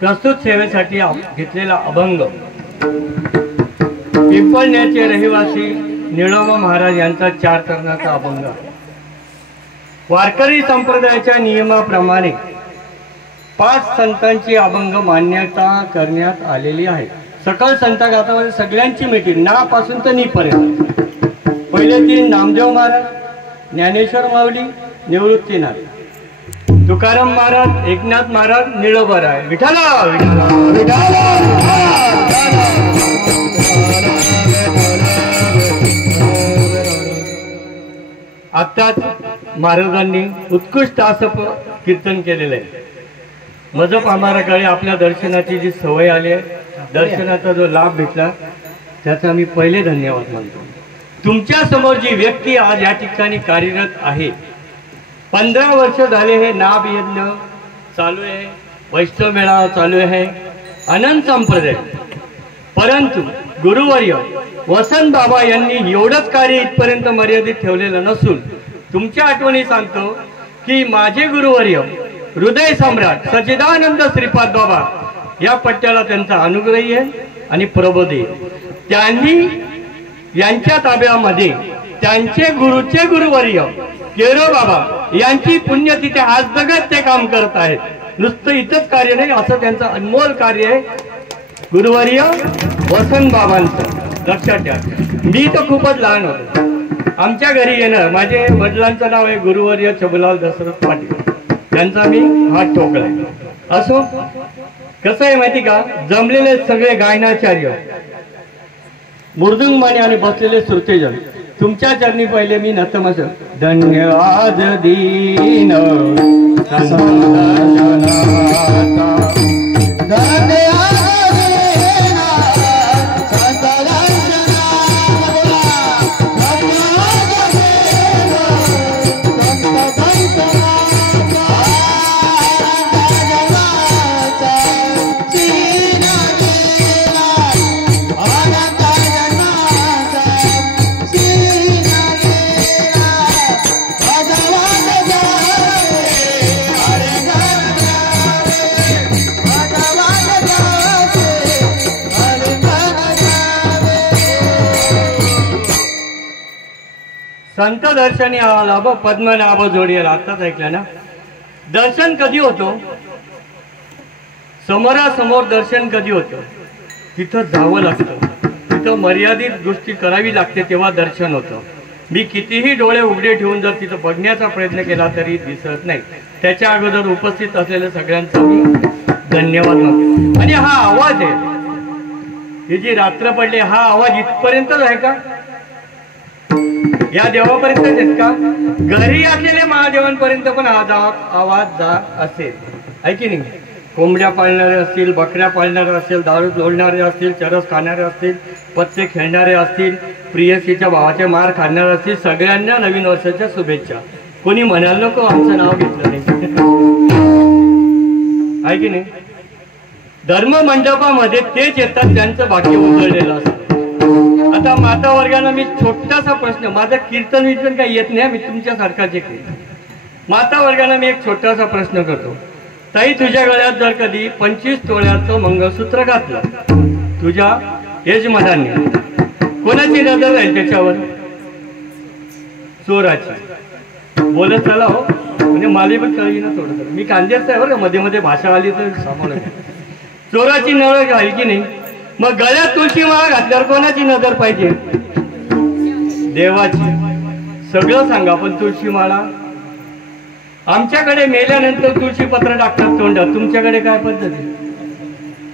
प्रस्तुत सेवेसाठी घेतलेला अभंग पिंपळण्याचे रहिवासी निळोबा महाराज यांचा 4 तरणाचा अभंग. वारकरी संप्रदायाच्या नियमाप्रमाणे 5 संतांची अभंग मान्यता करण्यात आलेली आहे. सकल संत गाथामध्ये सगळ्यांची मिटिंग ना पासून तर नी पर्यंत. पहिले 3 नामदेव महाराज, ज्ञानेश्वर माऊली, निवृत्तीनाथ, तुकाराम महाराज, एकनाथ महाराज, निळोबाराय. विठाला विठाला विठाला. आत्ताच महाराजांनी उत्कृष्ट असं कीर्तन केलेलं आहे. मजप आम्हाला काळी आपल्या दर्शनाची जी सवय आली आहे, दर्शनाचा जो लाभ भेटला त्याचा मी पहिले धन्यवाद मानतो. तुमच्या समोर जी व्यक्ती आज या ठिकाणी कार्यरत आहे, 15 वर्ष झाले हे नाभ यज्ञ चालू आहे, वैष्णव मेळावा चालू आहे, अनंत संप्रदाय. परंतु गुरुवर्य वसंत बाबा यांनी एवढंच कार्य इथपर्यंत मर्यादित ठेवलेलं नसून तुमच्या आठवणी सांगतो की माझे गुरुवर्य हृदय सम्राट सच्चिदानंद श्रीपाद बाबा या पट्ट्याला त्यांचा अनुग्रही आहे आणि प्रबोधी. त्यांनी यांच्या ताब्यामध्ये त्यांचे गुरुचे गुरुवर्य केरो बाबा यांची पुण्यतिथी आज जगत ते काम करत आहेत. नुसतं इथंच कार्य नाही, असं त्यांचं अनमोल कार्य आहे गुरुवर्य वसंत बाबांचं. लक्षात ठेवा. मी तर खूपच लहान होतो. आमच्या घरी येणं, माझे वडिलांचं नाव आहे गुरुवर्य चबुलाल दशरथ पाटील, त्यांचा मी हात ठोकलाय. असो, कसं आहे माहिती का, जमलेले सगळे गायनाचार्य, मृदुंगमाने आणि बसलेले श्रुतेजन, तुमच्या चरणी पहिले मी नतमस्तक. धन्यवाद दीन संत दर्शनी लाभ पद्मनाभ जोडीला. आत्ताच ऐकलं ना. दर्शन कधी होतो? समोरासमोर दर्शन कधी होतं? तिथं जावं लागतं, तिथं मर्यादित गोष्टी करावी लागते, तेव्हा दर्शन होतं. मी कितीही डोळे उघडे ठेवून जर तिथं बघण्याचा प्रयत्न केला तरी दिसत नाही. त्याच्या अगोदर उपस्थित असलेल्या सगळ्यांचा मी धन्यवाद मानतो. आणि हा आवाज आहे, ही जी रात्र पडली, हा आवाज इथपर्यंतच आहे का? या देवापर्यंत आहेत का? घरी असलेल्या महादेवांपर्यंत पण हा आवाज जात असेल, आहे की नाही? कोंबड्या पाळणारे असतील, बकऱ्या पाळणारे असतील, दारू जोडणारे असतील, चरस खाणारे असतील, पत्ते खेळणारे असतील, प्रियसीच्या भावाचे मार खाणारे असतील, सगळ्यांना नवीन वर्षाच्या शुभेच्छा. कोणी म्हणाल नको आमचं नाव घेतलं नाही, आहे की नाही? धर्म मंडपामध्ये तेच येतात ज्यांचं भाग्य उजळलेलं असतं. आता माता वर्गाला मी छोटासा प्रश्न, माझं कीर्तन विर्तन काही येत नाही, मी तुमच्यासारखाच एक. माता वर्गाला मी एक छोटासा प्रश्न करतो. ताई, तुझ्या गळ्यात जर कधी 25 तोळ्याचं मंगळसूत्र घातलं तुझ्या यजमानाने, कोणाची नजर राहील त्याच्यावर? चोराची. बोलत चला हो, म्हणजे मला पण कळली ना थोडं. मी कांद्याचं आहे बरं, मध्ये मध्ये भाषा आली तर सामान. चोराची नजर घाल की नाही? मग गळ्यात तुळशी माळा घातल्यावर कोणाची नजर पाहिजे? देवाची. सगळं सांगा, पण तुळशी माळा. आमच्याकडे मेल्यानंतर तुळशी पत्र टाकतात तोंडात, तुमच्याकडे काय पद्धत आहे?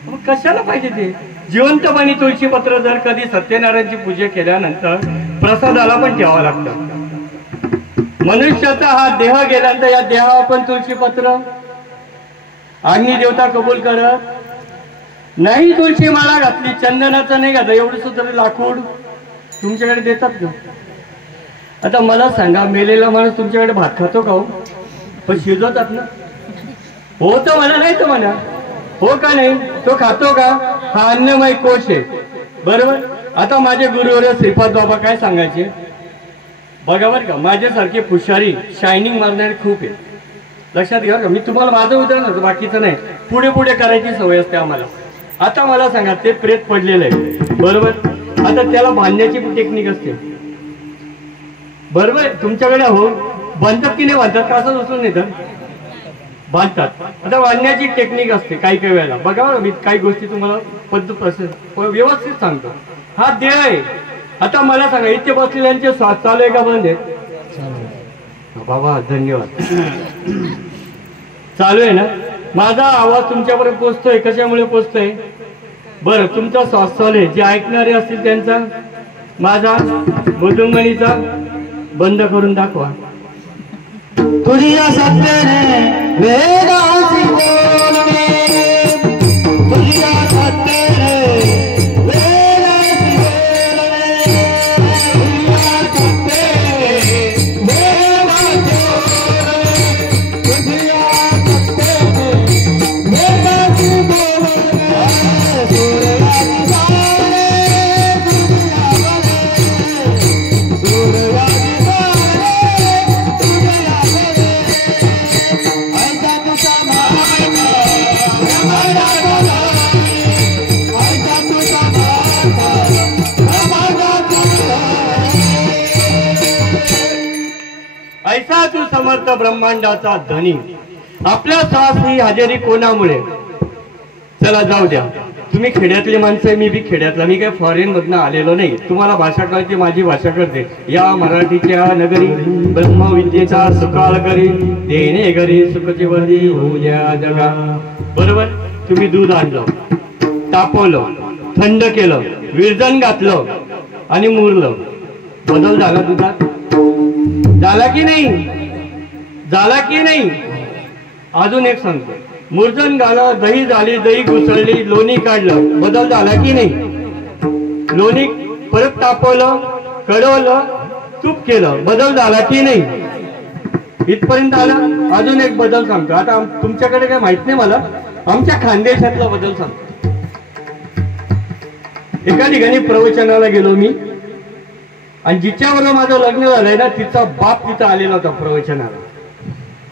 मग कशाला पाहिजे ते? जिवंतपणी तुळशी पत्र जर कधी सत्यनारायणची पूजा केल्यानंतर प्रसादाला पण ठेवावं लागतं. मनुष्याचा हा देह गेल्यानंतर या देहावर पण तुळशी पत्र अग्नी देवता कबूल करत नाही. तुळशी माळा घातली, चंदनाचं नाही घातलं, एवढं सुद्धा लाकूड तुमच्याकडे देतात का? आता मला सांगा, मेलेला माणूस तुमच्याकडे भात खातो का हो? पण शिजवतात ना. हो तर म्हणा, नाही तर म्हणा. हो का नाही? तो खातो का? हा अन्नमय कोश आहे, बरोबर. आता माझे गुरुवर्य श्रीपाद बाबा काय सांगायचे बघा बरं का, माझ्यासारखे पुशारी शायनिंग मारणारे खूप आहे. लक्षात घ्या का, मी तुम्हाला माझं उदाहरण होतं, बाकीचं नाही. पुढे पुढे करायची सवय असते आम्हाला. आता मला सांगा, ते प्रेत पडलेलं आहे बरोबर, आता त्याला बांधण्याची टेक्निक असते बरोबर. तुमच्याकडे हो बांधतात की नाही बांधतात, का असं उचलून येतं बांधतात. आता बांधण्याची टेक्निक असते काही काही वेळेला. बघा मी काही गोष्टी तुम्हाला पद्धत व्यवस्थित सांगतो. हा देह आहे. आता मला सांगा, इथे बसलेल्यांचे श्वास चालू आहे का बंद आहे? बाबा धन्यवाद. चालू आहे ना. माझा आवाज तुमच्यापर्यंत पोहोचतोय, कशामुळे पोहोचतोय? बरं, तुमचा श्वास चालू आहे. जे ऐकणारे असतील त्यांचा, माझा मृदुंगणीचा बंद करून दाखवा. तुझ्या सत्याने वेदांची बोलणे, तुझ्या सत्याने वेदांची बोलणे, तुझ्या सत्याने वेदांची बोलणे, तुझ्या सत्याने वेदांची बोलणे, सूर्याची बाणे, सूर्याची बाणे, ऐसा तू समर्थ ब्रह्मांडाचा धनी. आपल्या श्वास ही हजेरी कोणामुळे? चला जाऊ द्या, तुम्ही खेड्यातली माणसं आहे, मी बी खेड्यातला. मी काय फॉरेन मधनं आलेलो नाही. तुम्हाला भाषा कळते, माझी भाषा कळते. या मराठीच्या नगरी ब्रह्मविद्येचा सुकाळ करी, देणे घरी सुखची वर्दी होऊ द्या जगा. बरोबर. तुम्ही दूध आणलं, तापवलं, थंड केलं, विरजण घातलं आणि मुरलं. बदल झाला दुधात? झाला की नाही? झाला की नाही? अजून एक सांगतो, मुरजण घाला, दही झाली, दही घुसळली, लोणी काढलं, बदल झाला की नाही? लोणी परत तापवलं, कढवलं, तूप केलं, बदल झाला की नाही? इथपर्यंत आलं. अजून एक बदल सांगतो. आता तुमच्याकडे काय माहित नाही मला, आमच्या खानदेशातला बदल सांगतो. एका ठिकाणी प्रवचनाला गेलो मी, आणि जिच्यावर माझं लग्न झालंय ना, तिचा बाप तिथं आलेला होता प्रवचनाला.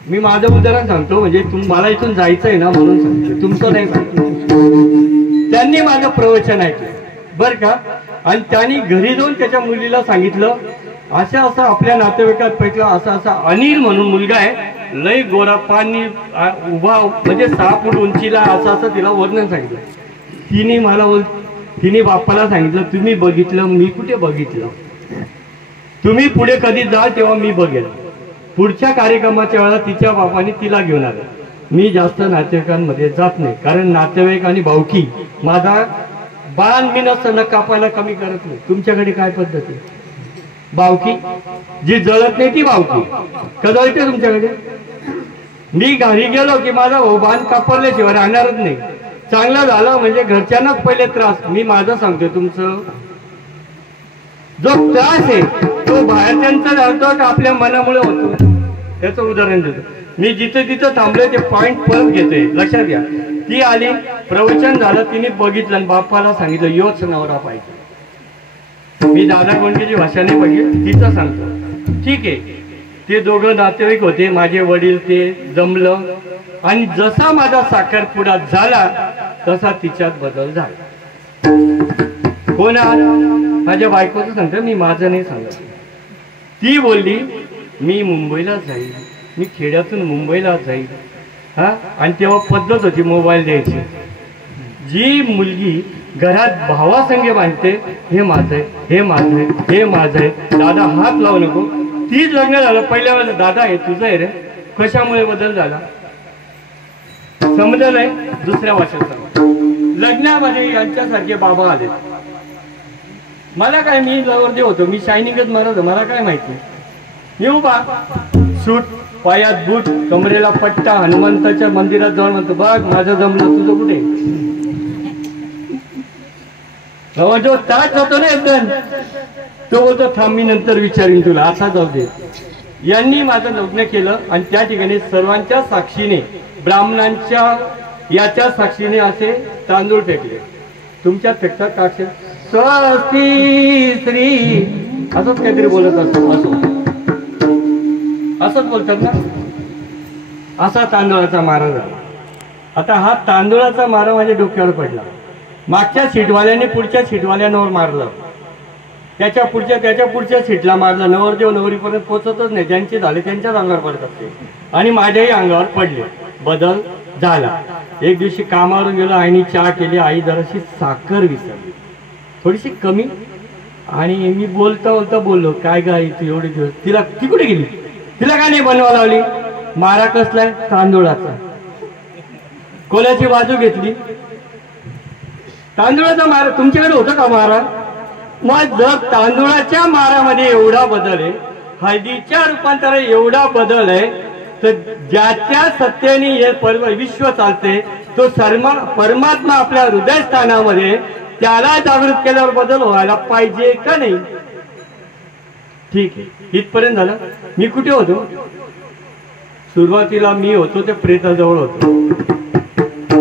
मी माझं उदाहरण सांगतो, म्हणजे मला इथून जायचंय ना म्हणून सांगतो, तुमचं नाही सांगतो. त्यांनी माझं प्रवचन ऐकलं बर का, आणि त्यांनी घरी जाऊन त्याच्या मुलीला सांगितलं, असं असं आपल्या नातेवाईकात पैकला असा असा अनिल म्हणून मुलगा आहे, लय गोरा, पाणी उभा, म्हणजे 6 फूट उंचीला, असं असं तिला वर्णन सांगितलं. तिने बाप्पाला सांगितलं, तुम्ही बघितलं, मी कुठे बघितलं? तुम्ही पुढे कधी जाल तेव्हा मी बघेल. पुढच्या कार्यक्रमाच्या वेळेला तिच्या बापाने तिला घेऊन आलं. मी जास्त नातेवाईकांमध्ये जात नाही, कारण नातेवाईक आणि भावकी माझा बाण मी नसतं, न कापायला कमी करत नाही. तुमच्याकडे काय पद्धती? भावकी जी जळत नाही ती भावकी कदळते तुमच्याकडे. मी घरी गेलो की माझा बाण कापरल्याशिवाय राहणारच नाही. चांगलं झालं म्हणजे घरच्यांनाच पहिले त्रास. मी माझं सांगतोय, तुमचं जो त्रास आहे तो बाहेरच्यांचा जातो का आपल्या मनामुळे होतो? त्याचं उदाहरण देतो. मी जिथं तिथं थांबलोय ते पॉइंट परत घेतोय, लक्षात घ्या. ती आली, प्रवचन झालं, तिने बघितलं आणि बाप्पाला सांगितलं, योच नवरा पाहिजे. मी दादा कोणत्याची भाषा नाही बघितली, तिचं सांगतो. ठीक आहे, ते दोघं नातेवाईक होते, माझे वडील, ते जमलं. आणि जसा माझा साखरपुडा झाला तसा तिच्यात बदल झाला. कोण? माझ्या बायकोचं सांगतो, मी माझं नाही सांगत. ती बोलली, मी मुंबईला जाईल, मी खेड्यातून मुंबईला जाईल. हा, आणि तेव्हा पद्धत होती मोबाईल द्यायची. जी मुलगी घरात भावासंगे बांधते, हे माझं आहे, हे माझं आहे, हे माझं आहे, दादा हात लावू नको. तीच लग्न झालं पहिल्या वेळेला, दादा हे तुझं आहे रे. कशामुळे बदल झाला समजलं नाही? दुसऱ्या वर्षात लग्नामध्ये यांच्यासारखे बाबा आले. मला काय, मी लवर्दे होतो, मी शायनिंगच मारत, मला काय माहिती. मी उभा, सूट, पायात बूट, कमरेला पट्टा, हनुमंताच्या मंदिरात जाऊन म्हणतो, बघ माझं जमलं, तुझं कुठे? जो ताट होतो ना एकदम, तो बोलतो, थांब मी नंतर विचारीन तुला, आता जाऊ दे. यांनी माझं लग्न केलं आणि त्या ठिकाणी सर्वांच्या साक्षीने, ब्राह्मणांच्या याच्या साक्षीने असे तांदूळ फेकले. तुमच्यात फेकतात का? स्वस्ती श्री असंच काहीतरी बोलत असतो, असंच बोलतात ना. असा तांदूळाचा मारा झाला. आता हा तांदूळाचा मारा माझ्या डोक्यावर पडला. मागच्या सीटवाल्याने पुढच्या सीटवाल्यांवर मारलं, त्याच्या पुढच्या सीटला मारलं. नवरदेव नवरीपर्यंत पोचतच नाही, ज्यांचे झाले त्यांच्याच अंगावर पडतात ते, आणि माझ्याही अंगावर पडले. बदल झाला. एक दिवशी कामावरून गेलो, आईने चहा केली. आई जराशी साखर विसरली, थोडीशी कमी. आणि मी बोलता बोललो, काय ग आई तू एवढे दिवस, तिला ती कुठे गेली, तिला काय नाही बनवा लावली. मारा कसलाय, तांदूळाचा. कोल्याची बाजू घेतली, तांदूळाचा मारा. तुमच्याकडे होतं का मारा? मग जर तांदूळाच्या मारामध्ये एवढा बदल आहे, हळदीच्या रूपांतरात एवढा बदल आहे, तर ज्याच्या सत्तेने हे विश्व चालते, तो परमात्मा आपल्या हृदयस्थानामध्ये, त्याला जागृत केल्यावर बदल व्हायला पाहिजे का नाही? ठीक आहे, इथपर्यंत झालं. मी कुठे होतो? सुरुवातीला मी होतो ते प्रेताजवळ होतो.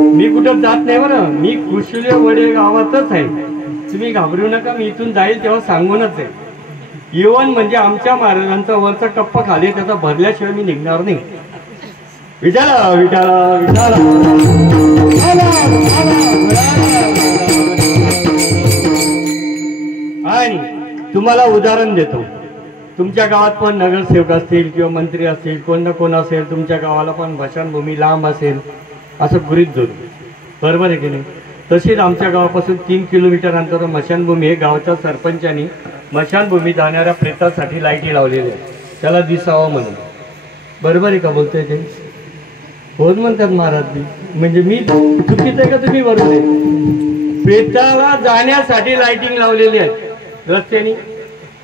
मी कुठं जात नाही बरं, मी कुशले वडे गावातच आहे. तुम्ही घाबरू नका, मी इथून जाईल तेव्हा सांगूनच आहे. इवन म्हणजे आमच्या महाराजांचा वरचा टप्पा खाली, त्याचा भरल्याशिवाय मी निघणार नाही. विचारा विचारा विचारा. आणि तुम्हाला उदाहरण देतो. तुमच्या गावात पण नगरसेवक असतील किंवा मंत्री असतील, कोण ना कोण असेल, तुमच्या गावाला पण भशानभूमी लांब असेल असं गृहीत धरू, बरोबर आहे की नाही? तशीच आमच्या गावापासून 3 किलोमीटर अंतरावर मशानभूमी आहे. गावच्या सरपंचांनी मशानभूमी जाणाऱ्या प्रेतासाठी लाईटी लावलेल्या आहेत, त्याला दिसावं म्हणून. बरोबर आहे का बोलतोय ते? होत म्हणतात महाराज. म्हणजे मी चुकीचं आहे का तुम्ही बरोबर आहे? प्रेताला जाण्यासाठी लाईटिंग लावलेली आहेत रस्त्याने.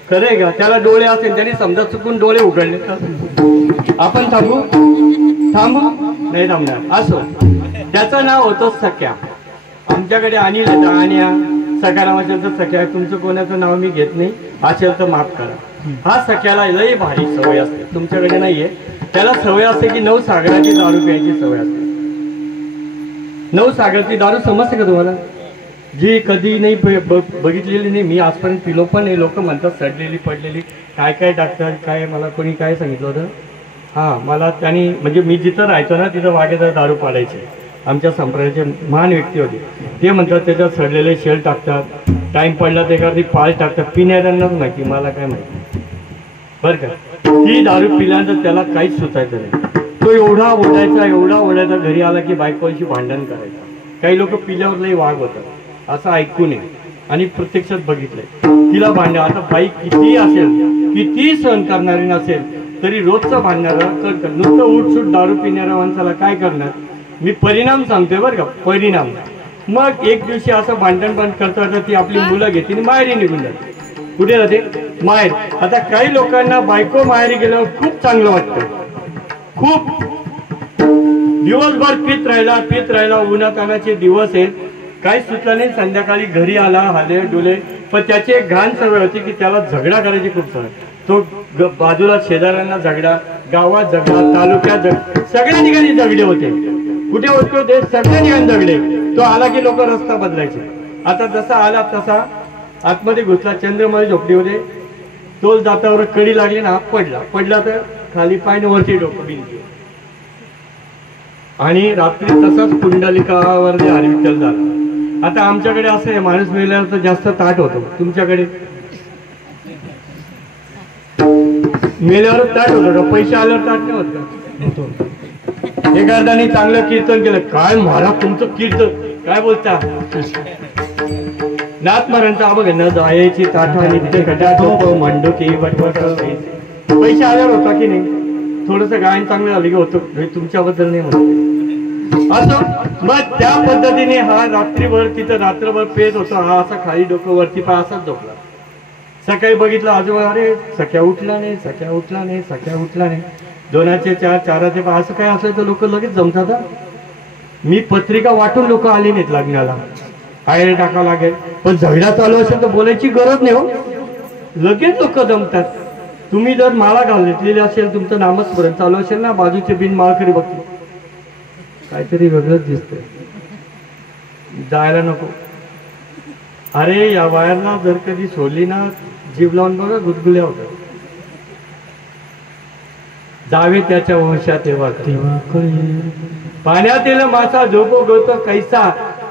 खरं आहे का? त्याला डोळे असेल, त्यांनी समजा चुकून डोळे उघडले तर आपण थांबू नाही थांबणार. असो, त्याचं नाव होतं सख्या. आमच्याकडे अनिल येतं, आणि सकारामाचं सख्या. तुमचं कोणाचं नाव मी घेत नाही, असेल तर माफ करा. हा सख्याला लई भारी सवय असते, तुमच्याकडे नाहीये. त्याला सवय असते की 9 सागराची दारू प्यायची सवय असते. 9 सागराची दारू समजते का तुम्हाला? जी कधी नाही बघितलेली नाही, मी आजपर्यंत पिलो पण नाही. लोक म्हणतात सडलेली पडलेली, काय काय टाकतात, काय मला कोणी काय सांगितलं होतं. हां, मला त्यांनी, म्हणजे मी जिथं राहायचो ना तिथं वाघेदार दारू पाडायचे. आमच्या संप्रदायाचे महान व्यक्ती होते. ते म्हणतात त्याच्यात सडलेले शेल टाकतात, टाईम पडला तर एखादी पाल टाकतात. पिणाऱ्यांनाच माहिती, मला काय माहिती, बरं का? ती दारू पिल्यानंतर त्याला काहीच सुचायचं नाही. तो एवढा ओढायचा घरी आला की बायकोशी भांडण करायचा. काही लोक पिल्यावर लई वाघ होतात असं ऐकून आहे, आणि प्रत्यक्षात बघितलंय. तिला भांडण, आता बाई किती असेल, किती सहन करणारी नसेल तरी रोजचं भांडणारा नुसतं उठसूट दारू पिणाऱ्या माणसाला काय करणार? मी परिणाम सांगतोय बरं का, परिणाम. मग एक दिवशी असं भांडण बंद करता ती आपली मुलं घेते आणि माहेरी निघून जाते. कुठे जाते? माहेर. आता काही लोकांना बायको माहेरी गेल्यावर खूप चांगलं वाटतं, खूप. दिवसभर पित राहिला, उन्हातानाचे दिवस आहेत, काही सुचलं नाही. संध्याकाळी घरी आला, हाले डुले. पण त्याची एक घाण सवय होती की त्याला झगडा करायची खूप सवय. तो बाजूला शेजाऱ्यांना झगडा, गावात झगडा, तालुक्यात सगळ्या ठिकाणी झगडे होते. कुठे होते? सगळ्या ठिकाणी झगडे. तो आला की लोक रस्ता बदलायचे. आता जसा आला तसा आतमध्ये घुसला, चंद्रमळी झोपडीमध्ये. तोल दातावर कडी लागली ना, पडला तर खाली पाय वरती डोकं बिंदू. आणि रात्री तसाच पुंडलिकावर हरिविठ्ठल झाला. आता आमच्याकडे असं आहे, माणूस मेल्यावर तर जास्त ताट होतो. तुमच्याकडे मेल्यावर ताट होतो का? पैसे आल्यावर ताट नाही होत का? एखाद्याने चांगलं कीर्तन केलं, काय महाराज तुमचं कीर्तन काय बोलता? नाथ महाराजांचा बघ न जायची ताठा नित्य खटा टोप मंडुकी वटवट. पैसे आल्यावर होता की नाही? थोडस गायन चांगलं झालं की होतो. तुमच्याबद्दल नाही म्हणतो असं. मग त्या पद्धतीने हा रात्रीभर तिथं रात्रभर पेत होता. हा असा खाली डोकं वरती पाय असाच झोपला. सकाळी बघितलं आजोबा, अरे सख्या उठला नाही. 2चे 4, 4चे 5 असं काय असेल तर लोक लगेच जमतात. मी पत्रिका वाटून लोक आले नाहीत लग्नाला, आयर टाकावं लागेल. पण झगडा चालू असेल तर बोलायची गरज नाही हो, लगेच लोक जमतात. तुम्ही जर माळा घाललेली असेल, तुमचं नामस्मरण चालू असेल ना, बाजूचे बिन माळकरी बघतो काहीतरी वेगळंच दिसतंय, जायला नको. अरे या वायरला जर कधी सोडली ना, जीव लावून बघा, गुदगुल्या होतात. जावे त्याच्या वंशात तेव्हा तेव्हा कळे पाण्यातील मासा झोपो गोतो कैसा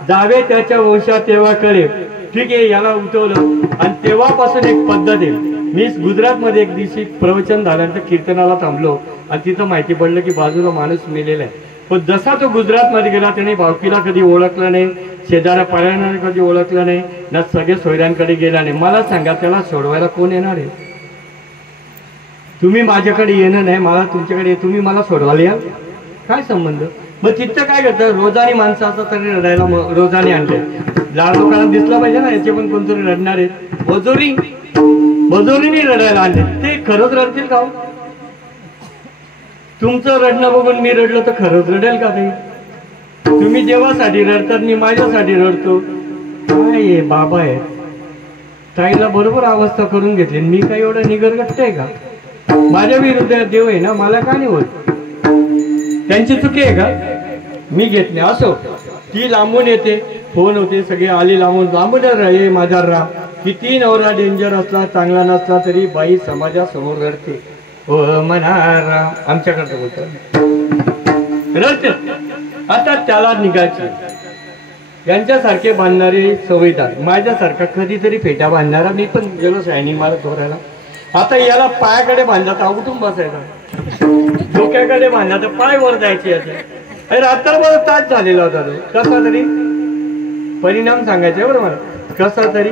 जावे त्याच्या वंशात तेव्हा कळे. ठीक आहे, याला उठवलं आणि तेव्हापासून एक पद्धत आहे. मी गुजरातमध्ये एक दिवशी प्रवचन झाल्यानंतर कीर्तनाला थांबलो आणि तिथं माहिती पडलं की बाजूला माणूस मेलेला आहे. पण जसा तो गुजरातमध्ये गेला त्याने भावकीला कधी ओळखलं नाही, शेजाऱ्या पाळ्यांना कधी ओळखलं नाही ना, सगळे सोयऱ्यांकडे गेला नाही. मला सांगा त्याला सोडवायला कोण येणार आहे? तुम्ही माझ्याकडे येणं नाही, मला तुमच्याकडे तुम्ही मला सोडवायला याल, काय संबंध? मग तिथं काय करतं, रोजाने माणसं असं तरी रडायला रोजाने आणले. लहान लोकांना दिसलं पाहिजे ना, याचे पण कोणतरी रडणार आहेत. मजुरीने रडायला आणले, ते खरंच रडतील का? तुमचं रडणं बघून मी रडलो तर खरंच रडेल का ते? तुम्ही देवासाठी रडतात, मी माझ्यासाठी रडतो. काय आहे बाबा आहे, ताईला बरोबर अवस्था करून घेतली, मी काय एवढं निगरगट्ट आहे का? माझ्या विरुद्ध देव आहे ना, मला का नाही होत? त्यांची चुकी आहे का? मी घेत नाही. असो, ती लांबून येते, फोन होते, सगळे आले लांबून राहे माझा राह. किती नवरा डेंजर असला, चांगला नसला तरी बाई समाजासमोर रडते. हो म्हणारा, आमच्याकडे बोलतो रडते. आता त्याला निघायचे. यांच्यासारखे बांधणारे सवयीदार, माझ्यासारखा कधीतरी फेटा बांधणारा मी पण गेलो शायनिंग मारत धोरायला. आता याला पायाकडे बांधला तर उठून बसायचा, डोक्याकडे बांधला तर पाय वर जायचे. याचे रात्रभर तास झालेला होता तो. कसा तरी परिणाम सांगायचा बरं मला, कसा तरी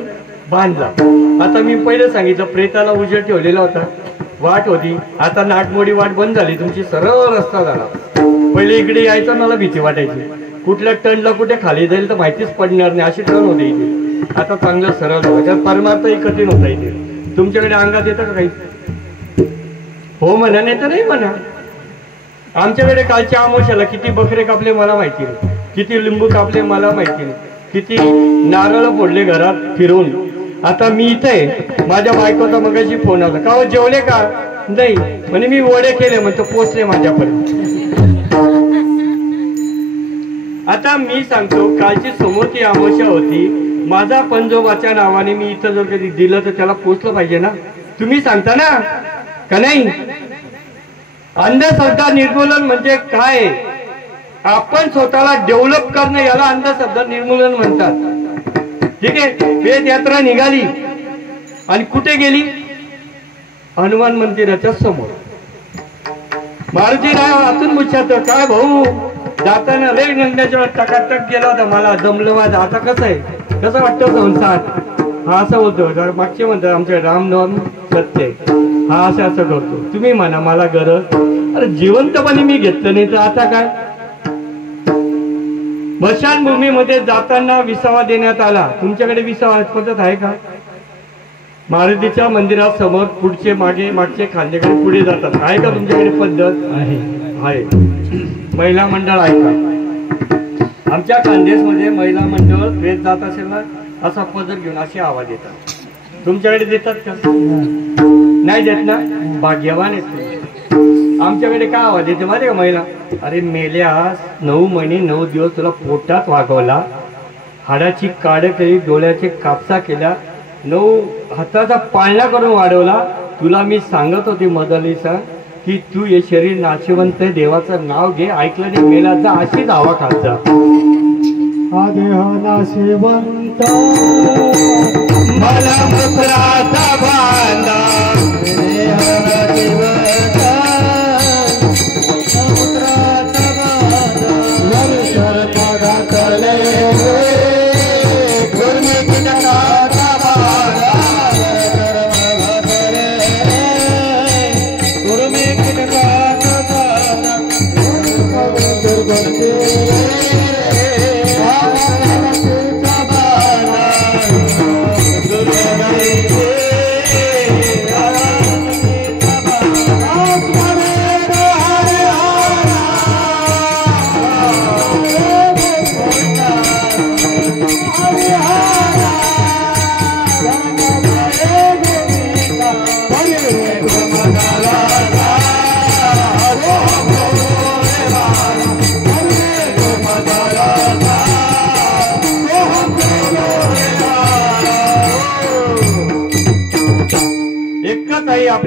बांधला. आता मी पहिलं सांगितलं, प्रेताला उजेड ठेवलेला होता, वाट होती. आता नाटमोडी वाट बंद झाली, तुमची सरळ रस्ता झाला. पहिले इकडे यायचं मला भीती वाटायची, कुठल्या टर्नला कुठे खाली जाईल तर माहितीच पडणार नाही, अशी टर्न होते इथे. आता चांगलं सरळ झालं, त्यात परमार्थही कठीण होता इथे. तुमच्याकडे अंगात येतं का काही? हो म्हणा, नाही तर नाही म्हणा. आमच्याकडे कालच्या आमोशाला किती बकरे कापले मला माहिती नाही, किती लिंबू कापले मला माहिती नाही, किती नारळ फोडले घरात फिरून. आता मी इथे आहे, माझ्या बायकोचा मगाशी फोन आला, का जेवले का? नाही म्हणे, मी वडे केले म्हणतो, पोचले माझ्यापर्यंत. आता मी सांगतो, कालची समोर ती अमावस्या होती, माझा पंजोबाच्या नावाने मी इथं जर कधी दिलं तर त्याला पोचलं पाहिजे ना. तुम्ही सांगता ना का नाही? अंधश्रद्धा निर्मूलन म्हणजे काय? आपण स्वतःला डेव्हलप करणं, याला अंधश्रद्धा निर्मूलन म्हणतात. ठीक आहे, वेद यात्रा निघाली आणि कुठे गेली? हनुमान मंदिराच्या समोर. मारुतीराव आतून मुच्छात, काय भाऊ जाताना रे नंद्याच्या टकाटक गेला होता, मला जमलं माझं. आता कसं आहे, कसं वाटतं संसार? हा असं होतो. मागचे म्हणतात आमच्या रामनाम सत्य आहे, हा असं करतो. तुम्ही म्हणा मला गरज, अरे जिवंतपणे मी घेतलं नाही तर आता काय? स्मशानभूमीमध्ये जाताना विसावा देण्यात आला. तुमच्याकडे विसावा पद्धत आहे का? मारुतीच्या मंदिरात समोर पुढचे मागचे खांदेकडे पुढे जातात, आहे का तुमच्याकडे पद्धत? आहे. महिला मंडळ आहे का? आमच्या खानदेशमध्ये महिला मंडळ वेद जात असेल ना, असा पदर घेऊन असे आवाज येतात. तुमच्याकडे देतात का? नाही देत ना, भाग्यवान आहेत. आमच्याकडे काय आवाज येते माहिती का महिला? अरे मेल्यास 9 महिने 9 दिवस तुला पोटात वागवला, हाडाची काड केली, डोळ्याचे कापसा केल्या, 9 हाताचा पाळणा करून वाढवला. तुला मी सांगत होती मदलीसा की तू हे शरीर नाशिवंत आहे, देवाचं नाव घे, ऐकलं नाही मेलाचा अशीच हवा खात जा. हा देह नाशिवंत मला मुद्राचा बांधा, देह नाशिवंत समुद्राचा बांधा, वरचर पगातले गुरमीनाचा बांधा, गुरमीनाचा बांधा, दुर्गती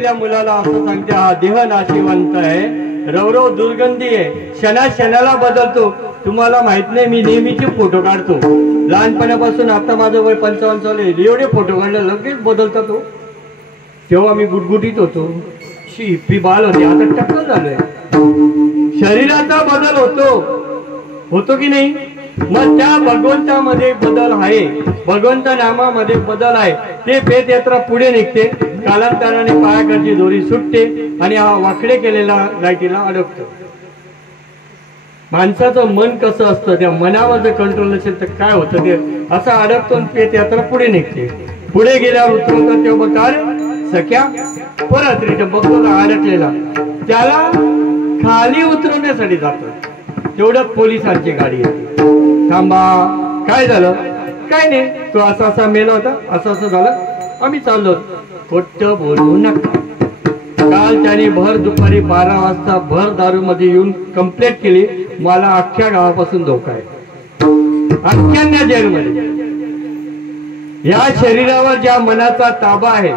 त्या मुलाला असं सांगते, हा देह नाशिवंत आहे, रवरव दुर्गंधी आहे, क्षणाला बदलतो. तुम्हाला माहित नाही, मी नेहमीचे फोटो काढतो. लहानपणापासून आता माझं वय 55 चालू आहे. एवढे फोटो काढले लगेच बदलता तो. तेव्हा मी गुटगुटीत होतो, हिप्पी बाल होते, आता टक्कल झालोय. शरीराचा बदल होतो की नाही? मग त्या भगवंतामध्ये बदल आहे, भगवंत नामामध्ये बदल आहे. ते पेट यात्रा पुढे निघते, कालांतराने पायाकडची दोरी सुटते आणि हा वाकडे केलेला लाईटीला अडकतो. माणसाचं मन कसं असतं, त्या मनावर जर कंट्रोल नसेल तर काय होतं, ते असं अडकतो आणि पेट यात्रा पुढे निघते. पुढे गेल्यावर उतरवतात तेव्हा बघा सख्या परत रिटर्न बघतो अडकलेला, त्याला खाली उतरवण्यासाठी जातो. तेवढ्यात पोलिसांची गाडी येते. थांबा, काय झालं? काय नाही, तो असा मेला होता, असं झालं, आम्ही चाललो. खोटं बोलू नका. काल त्याने भर दुपारी 12 वाजता भर दारू मध्ये येऊन कंप्लेंट केली, मला अख्ख्या गावापासून धोका आहे, अख्ख्यांना जेलमध्ये. या शरीरावर ज्या मनाचा ताबा आहे,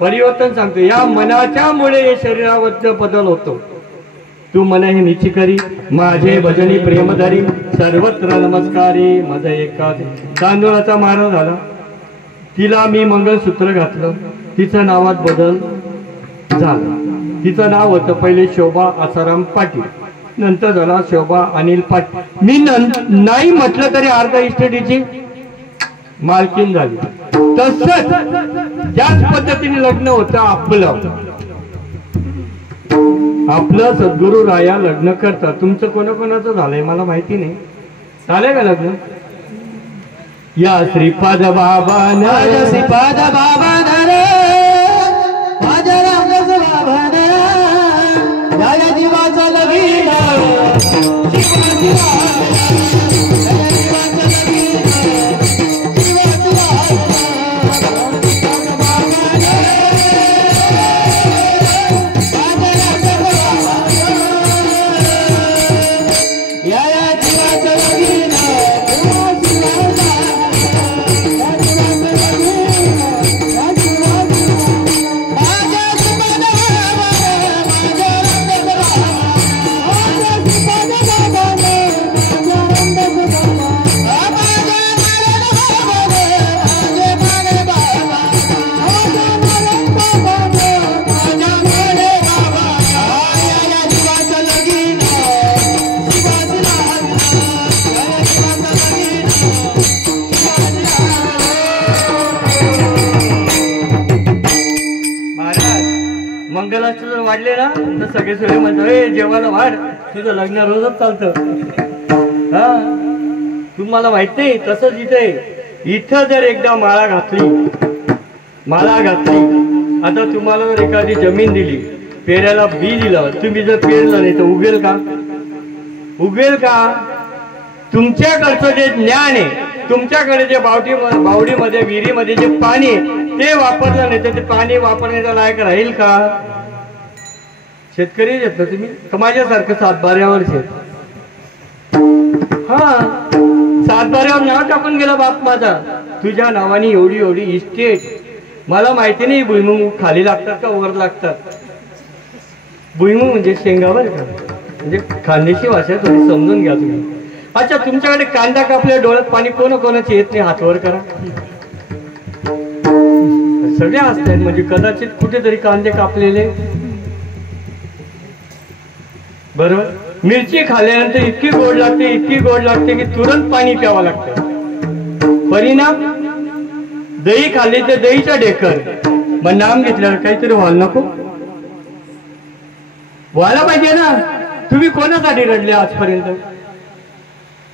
परिवर्तन सांगतो, या मनाच्या मुळे हे शरीरावर बदल होतो. तू मन हे निची करी, माझे भजनी प्रेमधारी, सर्वत्र नमस्कारी माझा एका. तांदूळाचा मारा झाला, तिला मी मंगळसूत्र घातलं, तिचं नावात बदल झाला. तिचं नाव होतं पहिले शोभा आसाराम पाटील, नंतर झाला शोभा अनिल पाटील. मी नाही म्हटलं तरी अर्धा इस्टेटीची मालकीन झाली. तसंच ज्याच पद्धतीने लग्न होतं आपलं सद्गुरु राया लग्न करतात. तुमचं कोणाकोणाचं झालंय मला माहिती नाही, झालंय का लग्न? या श्रीपाद बाबा श्रीपाद बाबा माझ्या रामदास बाबा या जीवाचा लगीन मंगलाष्टक वाढले ना तर सगळे सगळे म्हणतात, जेवायला वाढ, तुझं लग्न रोजच चालतं. हा, तुम्हाला माहित नाही तसंच इथं जर एकदा माळा घातली, आता तुम्हाला जर एखादी जमीन दिली, पेऱ्याला बी दिलं, तुम्ही जर पेरलं नाही तर उगेल का? तुमच्याकडचं जे ज्ञान आहे, तुमच्याकडे जे बावडीमध्ये विहिरीमध्ये जे पाणी आहे ते वापरलं नाही तर ते पाणी वापरण्याचा लायक राहील का? शेतकरी येत ना तुम्ही, माझ्यासारखं 7-12 शेत. हा, 7-12 नाव टाकून गेला बाप माझा, तुझ्या नावाने एवढी इस्टेट. मला माहिती नाही भुईमुग खाली लागतात का वर लागतात. भुईमुग म्हणजे शेंगावर का, म्हणजे खानदेशी भाषा थोडी समजून घ्या तुम्ही. अच्छा, तुमच्याकडे कांदा कापल्या डोळ्यात पाणी कोणाचे येत नाही, हातवर करा. सगळे असतात, म्हणजे कदाचित कुठेतरी कांदे कापलेले. बरोबर, मिरची खाल्ल्यानंतर इतकी गोड लागते की तुरंत पाणी प्यावं लागतं. परिणाम, दही खाल्ली तर दहीचा ढेकर. मग नाम घेतल्यावर काहीतरी व्हायला नको? व्हायला पाहिजे ना. तुम्ही कोणासाठी रडले आजपर्यंत?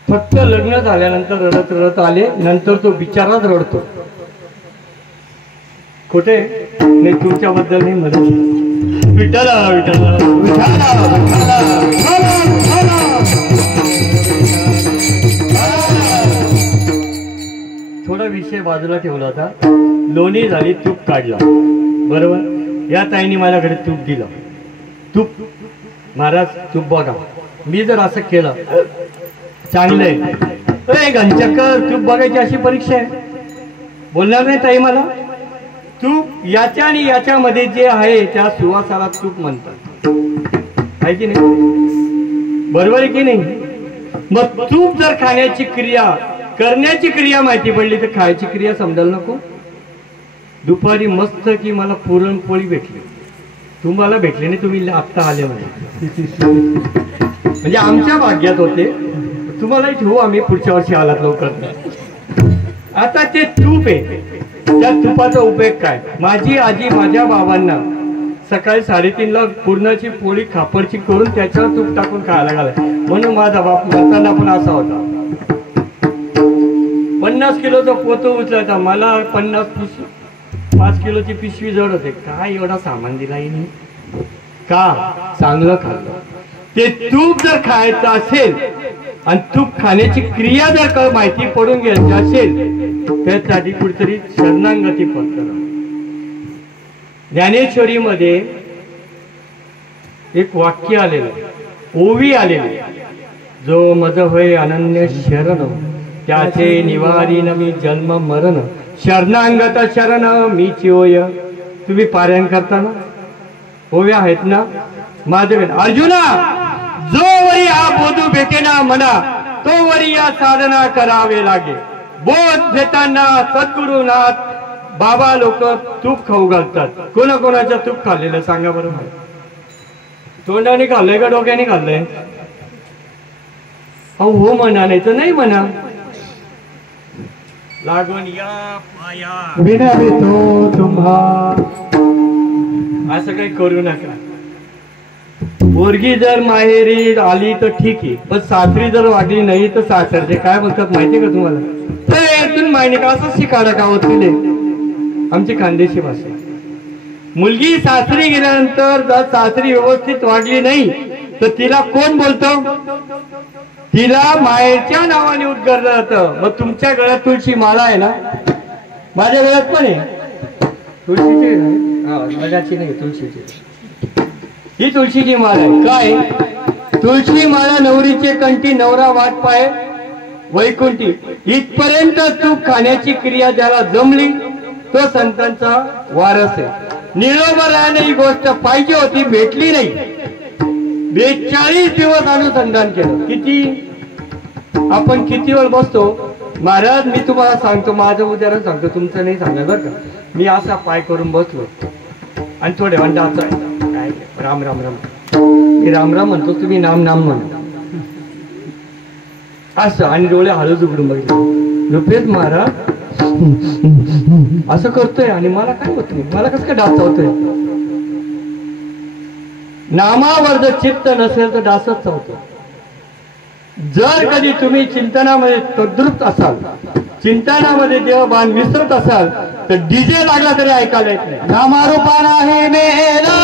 फक्त लग्न झाल्यानंतर रडत आले, नंतर तो बिचाराच रडतो. कुठे नाही, तुमच्याबद्दल नाही म्हणत. विठ्ठला थोडा विषय बाजूला ठेवला होता. लोणी झाली, तूप काढला, बरोबर. या ताईने माझ्याकडे तूप दिलं. तूप महाराज तूप बघा, मी जर असं केलं चांगलंय, घनचक्कर तूप बघायची अशी परीक्षा आहे, बोलणार नाही ताई मला? तूप याच्या आणि याच्यामध्ये जे आहे त्या सुवासाला तूप म्हणतात, आहे की नाही? बरोबर आहे की नाही? मग तूप जर खाण्याची क्रिया, करण्याची क्रिया माहिती पडली तर खायची क्रिया समजायला नको? दुपारी मस्त की मला पुरणपोळी भेटली, तुम्हाला भेटली नाही, तुम्ही आत्ता आले म्हणजे आमच्या भाग्यात होते, तुम्हालाही ठेवू आम्ही पुढच्या वर्षी आलात लवकर. आता ते तूप आहे, त्या तुपाचा उपयोग काय? माझी आजी माझ्या बाबांना सकाळी 3:30ला पुरणाची पोळी खापरची करून त्याच्यावर तूप टाकून खायला घालाय. म्हणून माझा बाप मरताना पण असा होता. 50 किलोचा पोतं उचलायचा, मला 5 किलोची पिशवी जड होते. काय एवढा सामान दिला नाही का? चांगलं खाल्लं. ते तूप जर खायचं असेल आणि तूप खाण्याची क्रिया जर माहिती पडून घ्यायची असेल त्यासाठी कुठेतरी शरणागती पत्करा. ज्ञानेश्वरीमध्ये एक वाक्य आलेलं, ओवी आलेली, जो मज होय अनन्य शरण त्याचे निवारीन मी जन्म मरण शरणांगत शरण मी चिओय. तुम्ही पारायण करताना ओव्या आहेत ना? माझे अर्जुना, जो वरी हा बोधू भेटेना मना तो वरी या साधना करावे लागे. बोध घेताना सद्गुरुनाथ बाबा लोक तूप खाऊ घालतात. कोणाकोणाच्या तूप खाल्लेलं सांगा बरं? तोंडाने खाल्लंय का डोक्याने खाल्लंय? हो म्हणा, नाही तर नाही म्हणा. लागून या पाया विनवितो तुम्हा, असं काही करू नका. पोरगी जर माहेरी आली तर ठीक आहे, पण सासरी जर वागली नाही तर सासरचे काय बोलतात माहितीये का तुम्हाला? तर माहिती का असं शिकायला का होते आमची खानदेशी भाषा. मुलगी सासरी गेल्यानंतर जर सासरी व्यवस्थित वागली नाही तर तिला कोण बोलतो? तिला मायेच्या नावाने उद्गारलं जातं. मग तुमच्या गळ्यात तुळशी माला आहे ना? माझ्या गळ्यात पण आहे तुळशीची, माझ्याची नाही, तुळशीची. ही तुळशीची माळ आहे. काय तुळशी माळा? नवरीचे कंठी, नवरा वाट पाय वैकुंठी. इथपर्यंत तूप खाण्याची क्रिया ज्याला जमली तो संतांचा वारस आहे. निरोबराने ही गोष्ट पाहिजे होती, भेटली नाही. 42 दिवस अनुसंधान केलं. किती? आपण किती वेळ बसतो? महाराज मी तुम्हाला सांगतो, माझं उदाहरण सांगतो, तुमचं नाही सांगा बरं का. मी असा पाय करून बसलो आणि थोड्या वेळा असं काय राम राम राम, मी राम राम म्हणतो, तुम्ही नाम नाम म्हणा असं, आणि डोळे हळूच उघडून बघितले. रुपेश महाराज असं करतोय आणि मला काय होत नाही, मला कसं काय डास चावतोय? नामावर जर चित्त नसेल तर डासच चावतो. जर कधी तुम्ही चिंतनामध्ये तद्रुप असाल, चिंतनामध्ये देवभान विसरत असाल तर डीजे लागला तरी ऐकायला येत नाही. नामारूपान आहे मेला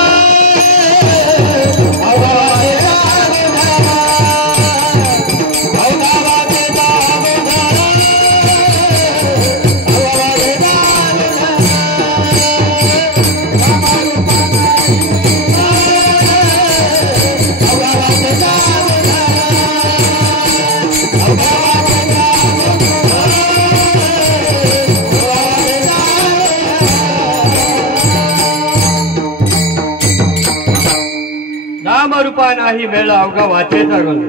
नामरूपा नाही मेळा अवघा वाचेचा गंध.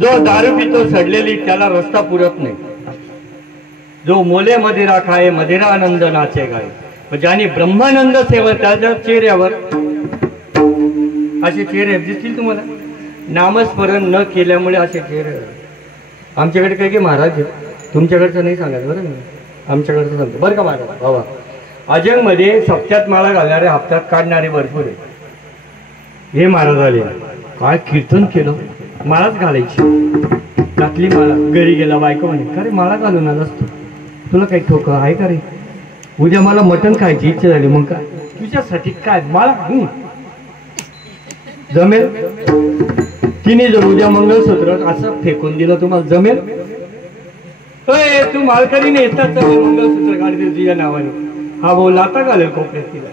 जो दारू पितो सडलेली त्याला रस्ता पुरत नाही. जो मोले मदिरा खाये मदिरा आनंद नाचे गाय. ज्याने ब्रह्मानंद सेवा त्याच्या चेहऱ्यावर असे चेहरे दिसतील तुम्हाला. नामस्मरण न केल्यामुळे असे चेहरे. आमच्याकडे काही महाराज तुमच्याकडचं नाही सांगायचं बरं. मी आमच्याकडचं सांगतो बरं का महाराज. बाबा अजंगमध्ये सप्त्यात माळा घालणारे, हप्त्यात काढणारे भरपूर आहे. हे महाराज आले, काय कीर्तन केलं. माळाच घालायची, घातली माळा. घरी गेला, बायको म्हणे का रे माळा घालून आलास तू, तुला काही ठोक आहे का रे? उद्या मला मटण खायची इच्छा झाली. मग काय तुझ्यासाठी काय माळा जमेल? तिने जर उद्या मंगळसूत्र असं फेकून दिलं तुम्हाला जमेल? तू माळकरीने येतात मंगळसूत्र काढते तुझ्या नावाने. हा बोल आता घालेल कोपऱ्यात तिला.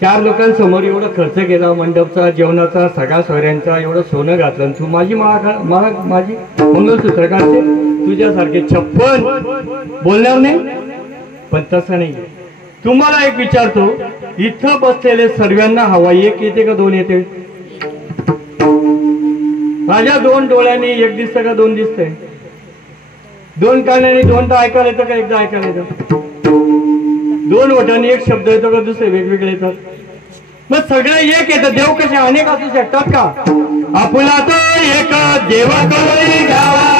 4 लोकांसमोर एवढा खर्च केला, मंडपचा, जेवणाचा, सगळ्या सोयऱ्यांचा, एवढं सोनं घातलं. तू माझी माझी मंगळसूत्र काढते. तुझ्यासारखे 56 बोलणार नाही, पण तसं नाही. तुम्हाला एक विचारतो, इथं बसलेले सर्वांना हवा एक येते का दोन येते? माझ्या दोन डोळ्यांनी एक दिसतं का दोन दिसतंय? दोन कानांनी दोनदा ऐकायला येतं का एकदा ऐकायला येतं? दोन ओठांनी एक शब्द येतो का दुसरे वेगवेगळे येतात? मग सगळे एक येतं. देव कसे अनेक असू शकतात का? आपला तो एक देव करून घ्यावा,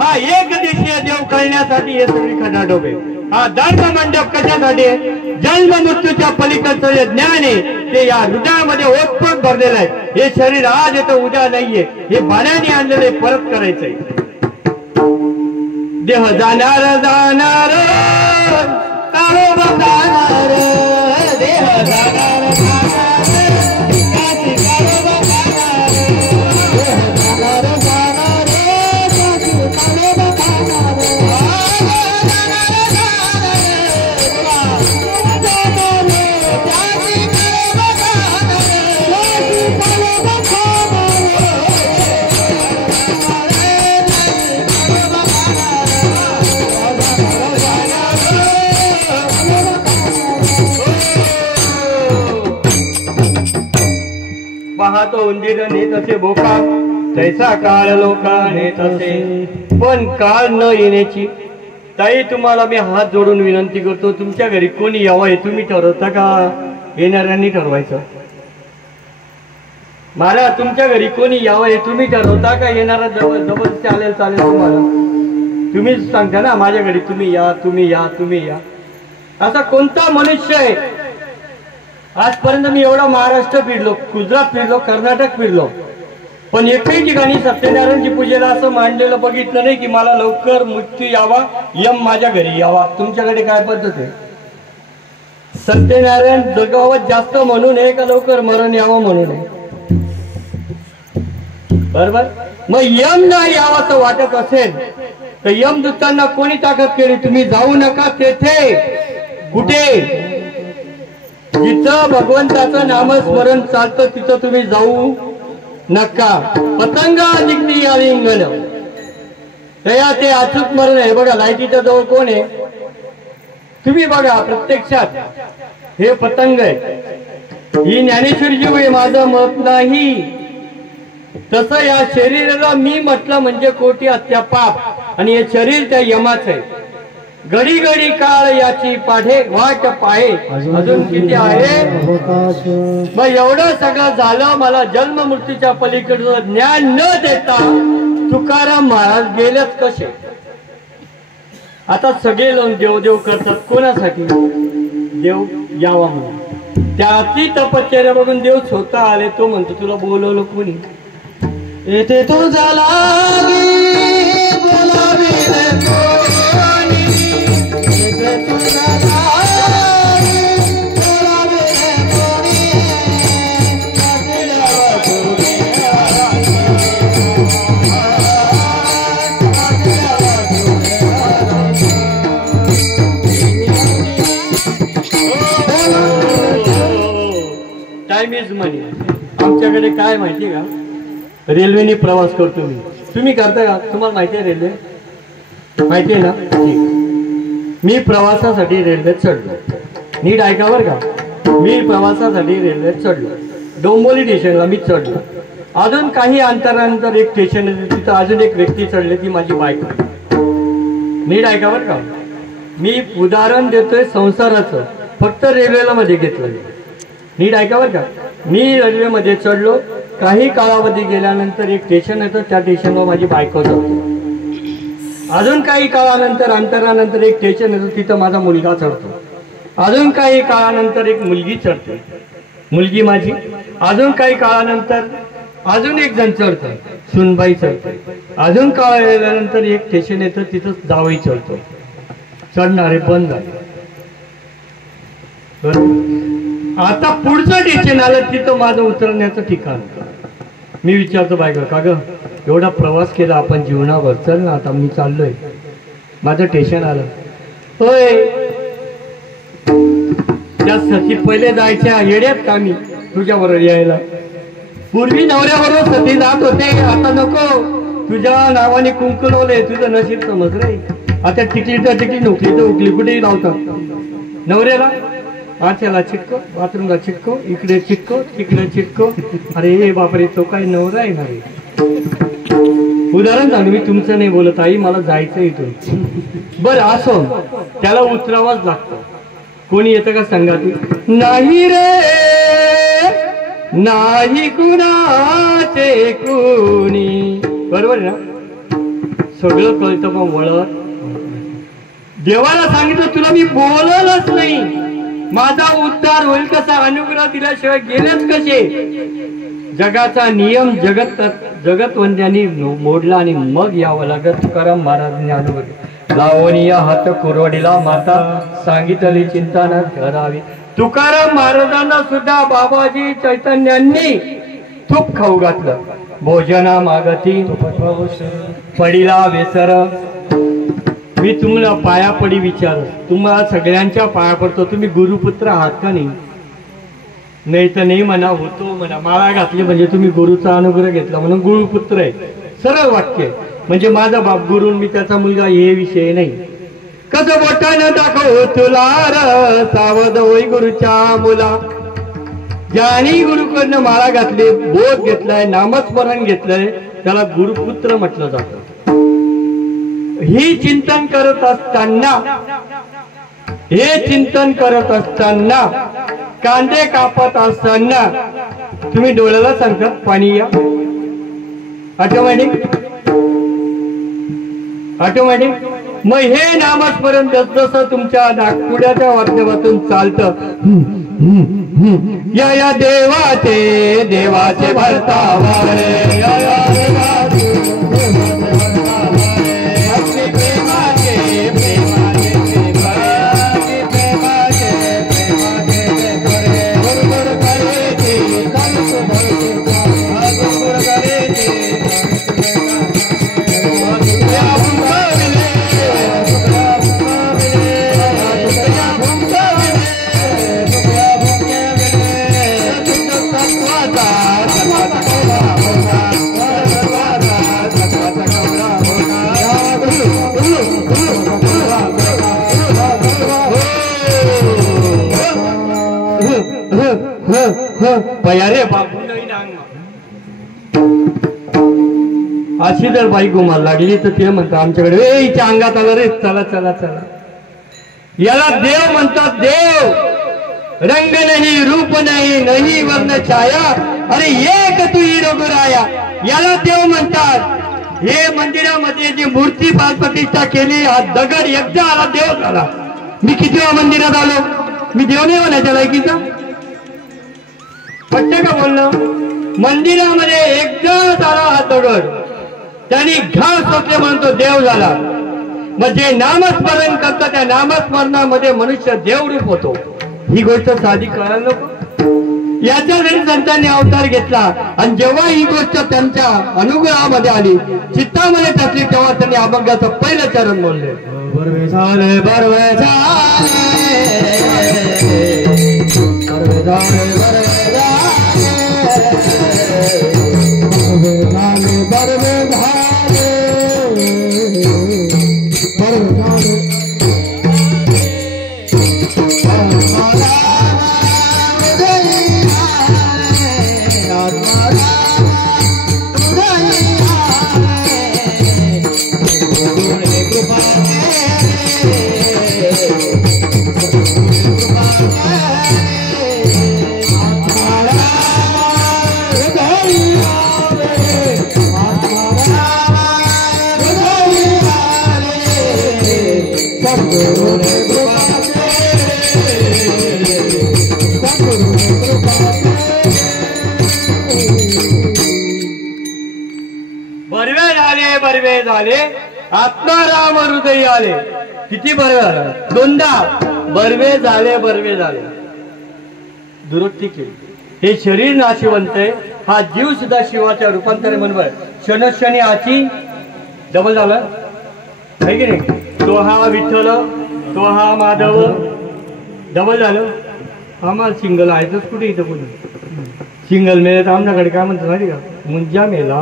हा एक दिवशीय देव कळण्यासाठी हे सगळी खटाटोपे. हा धर्म मंडप कशासाठी? जन्म मृत्यूच्या पलीकडचं जे ज्ञान आहे ते या हृदयामध्ये ओतप्रोत भरलेलं आहे. हे शरीर आज येतं उद्या नाहीये, हे भाड्याने आणलेले परत करायचंय. देह जाणार जाणार जाणार, देह जाणार पाहतो उंदीर नेत असे बोका, तैसा काळ लोका नेत असे. पण काळ न येण्याची ताई तुम्हाला मी हात जोडून विनंती करतो, तुमच्या घरी कोणी यावं हे तुम्ही ठरवता का येणाऱ्यांनी ठरवायचं? मला तुमच्या घरी कोणी यावं हे तुम्ही ठरवता का येणारा जबरदस्ती चालेल चालेल तुम्हाला? तुम्हीच सांगता ना माझ्या घरी तुम्ही या तुम्ही या तुम्ही या. असा कोणता मनुष्य आहे? आजपर्यंत मी एवढा महाराष्ट्र फिरलो, गुजरात फिरलो, कर्नाटक फिरलो, पण एकही ठिकाणी सत्यनारायणची पूजेला असं मांडलेलं बघितलं नाही की मला लवकर मृत्यू यावा, यम माझ्या घरी यावा. तुमच्याकडे काय पद्धत आहे? सत्यनारायण जगावत जास्त म्हणून आहे का लवकर मरण यावं म्हणून आहे? बरोबर. मग यम नाही यावं वाटत असेल तर यमदूतांना कोणी ताकद केली? तुम्ही जाऊ नका तेथे. कुठे? जिथं भगवंताचं नामस्मरण चालतं तिथं तुम्ही जाऊ नका. पतंगा निघती या रिंगण तया ते अचूक मरण आहे. बघा लाईटीच्या जवळ कोण आहे? तुम्ही बघा प्रत्यक्षात हे पतंग आहे. ही ज्ञानेश्वरी आहे, माझं मत नाही. तसं या शरीराला मी म्हटलं म्हणजे कोटी हत्या पाप, आणि हे शरीर त्या यमाच आहे. घडी घडी काळ याची पाढे वाट पाहे अजून किती आहे. मग एवढं सगळं झालं, मला जन्म मृत्यूच्या पलीकडचं ज्ञान न देता तुकाराम महाराज गेलेच कसे? आता सगळे लोक देवदेव करतात कोणासाठी? देव यावा म्हणून. त्याची तपश्चर्या बघून देव स्वतः आले. तो म्हणतो तुला बोलवलं कोणी? येथे तुझा लागी बोलावे कोणी, येथे तुझा लागी बोलावे कोणी, टाइम इज मनी. आमच्याकडे काय माहिती का? रेल्वेने प्रवास करतो मी. तुम्ही करता का? तुम्हाला माहिती आहे रेल्वे? माहिती आहे ना? ठीक. मी प्रवासासाठी रेल्वेत चढलो. नीट ऐका बरं का. मी प्रवासासाठी रेल्वेत चढलो. डोंबिवली स्टेशनला मी चढलो. अजून काही अंतरानंतर एक स्टेशन आहे, तिथं अजून एक व्यक्ती चढले, ती माझी बायको. नीट ऐका बरं का. मी उदाहरण देतोय संसाराचं, फक्त रेल्वेला मध्ये घेतलं. नीट ऐका बरं का. मी रेल्वेमध्ये चढलो. काही कालावधी गेल्यानंतर एक स्टेशन येतं, त्या स्टेशनवर माझी बायको चढतो. अजून काही काळानंतर अंतरानंतर एक स्टेशन येतं, तिथं माझा मुलगा चढतो. अजून काही काळानंतर एक मुलगी चढते, मुलगी माझी. अजून काही काळानंतर अजून एक जण चढतं, सुनबाई चढते. अजून काळ गेल्यानंतर एक स्टेशन येतं, तिथं जावई चढतो. चढणारे बंद झाले. आता पुढचं स्टेशन आलं, तिथं माझं उतरण्याचं ठिकाण. मी विचारतो बायका, का ग एवढा प्रवास केला आपण जीवनावर, चल ना आता मी चाललोय, माझं स्टेशन आलं. होय, त्या सती पहिले जायच्या येड्यात कामी तुझ्या बरोबर यायला. पूर्वी नवऱ्याबरोबर सती जात होते, आता नको. तुझ्या नावाने कुंकू लावले, तुझं नशीब समज रे. आता टिकली तर टिकली, नोकली तर उकली, कुठेही लावतात नवऱ्याला. आच्याला चिटको, बाथरूमला चिटको, इकडे चिटको, तिकडे चिटको. अरे बापरे, तो काय नवरा आहे ना रे. उदाहरण सांगू, मी तुमचं नाही बोलत आई, मला जायचं इथून. बरं असो, त्याला उतरावाच लागतं. कोणी येतं का संघाती? नाही रे, नाही कुणाचे कोणी. बरोबर ना, सगळं कळतं पण वळत. देवाला सांगितलं तुला मी बोललच नाही, माझा उद्धार होईल कसा, अनुग्रह दिल्याशिवाय गेलेच कसे. जगाचा नियम जगतवंद्यांनी मोडला आणि मग यावं लागत. तुकाराम महाराजांनी अनुग्रह लावणीया हात कुरवडीला माता, सांगितली चिंता न करावी. तुकाराम महाराजांना सुद्धा बाबाजी चैतन्यांनी तूप खाऊ घातलं. भोजना मागती पडीला वेसर. मी तुम्हाला पाया पडी विचार, तुम्हाला सगळ्यांच्या पाया पडतो. तुम्ही गुरुपुत्र आहात का नाही? नाही तर नाही म्हणा, होतो म्हणा. माळा घातली म्हणजे तुम्ही गुरुचा अनुग्रह घेतला म्हणून गुरुपुत्र आहे. सरळ वाक्य. म्हणजे माझा बाप गुरु, मी त्याचा मुलगा, हे विषय नाही. कसं बोटानं दाखव तुला र, सावध होई गुरुच्या मुला. ज्याने गुरुकडनं माळा घातली, बोध घेतलाय, नामस्मरण घेतलंय, त्याला गुरुपुत्र म्हटलं जातं. हे चिंतन करत असताना, कांदे कापत असताना तुम्ही डोळ्याला सांगतात पाणी या. ऑटोमॅटिक. मग हे नामस्मरण जसं तुमच्या नागपुड्याच्या माध्यमातून चालतं. या देवाचे भरता वारे, रे बापू अशी जर बाई गुमाला लागली तर ते म्हणतात आमच्याकडे, ए हिच्या अंगात आलं रे, चला चला चला. याला देव म्हणतात. देव रंग नाही, रूप नाही, नाही वर्ण छाया, अरे एक तू ही रघुराया, याला देव म्हणतात. हे मंदिरामध्ये जी मूर्ती प्रतिष्ठा केली, हा दगड एकदा आला देव झाला. मी किती वेळा मंदिरात आलो, मी देव नाही म्हणायच्या लायकीचा. पट्ट का बोलणं? मंदिरामध्ये एकदा आला हा दगड, त्यांनी घास सोडले म्हणून तो देव झाला. म्हणजे नामस्मरण करतो, त्या नामस्मरणामध्ये मनुष्य देवरूप होतो. ही गोष्ट साधी कळायला नको. याच्यासाठी संतांनी अवतार घेतला. आणि जेव्हा ही गोष्ट त्यांच्या अनुग्रहामध्ये आली, चित्तामध्ये टाकली, तेव्हा त्यांनी अभंगाचं पहिलं चरण बोलले. बरवे झाले, बरवे झाले, बरवे झाले, बरवे झाले, बरवे झाले, बरवे झाले. बरवे झाले, आत्माराम हृदय आले. किती बरवे झालं? दोनदा बरवे झाले, बरवे झाले. दुरुक्ती केली. हे शरीर नाशिवंत आहे, हा जीव सुद्धा शिवाच्या रूपांतर म्हणून क्षणोक्षणी आची डबल झालं आहे की नाही. तो हा विठ्ठल, तो हा माधव डबल झालं. आम्हाला सिंगल आहेतच कुठे इथं कोणी. सिंगल मेले तर आमच्याकडे काय म्हणतो माहिती का, मुंजा मेला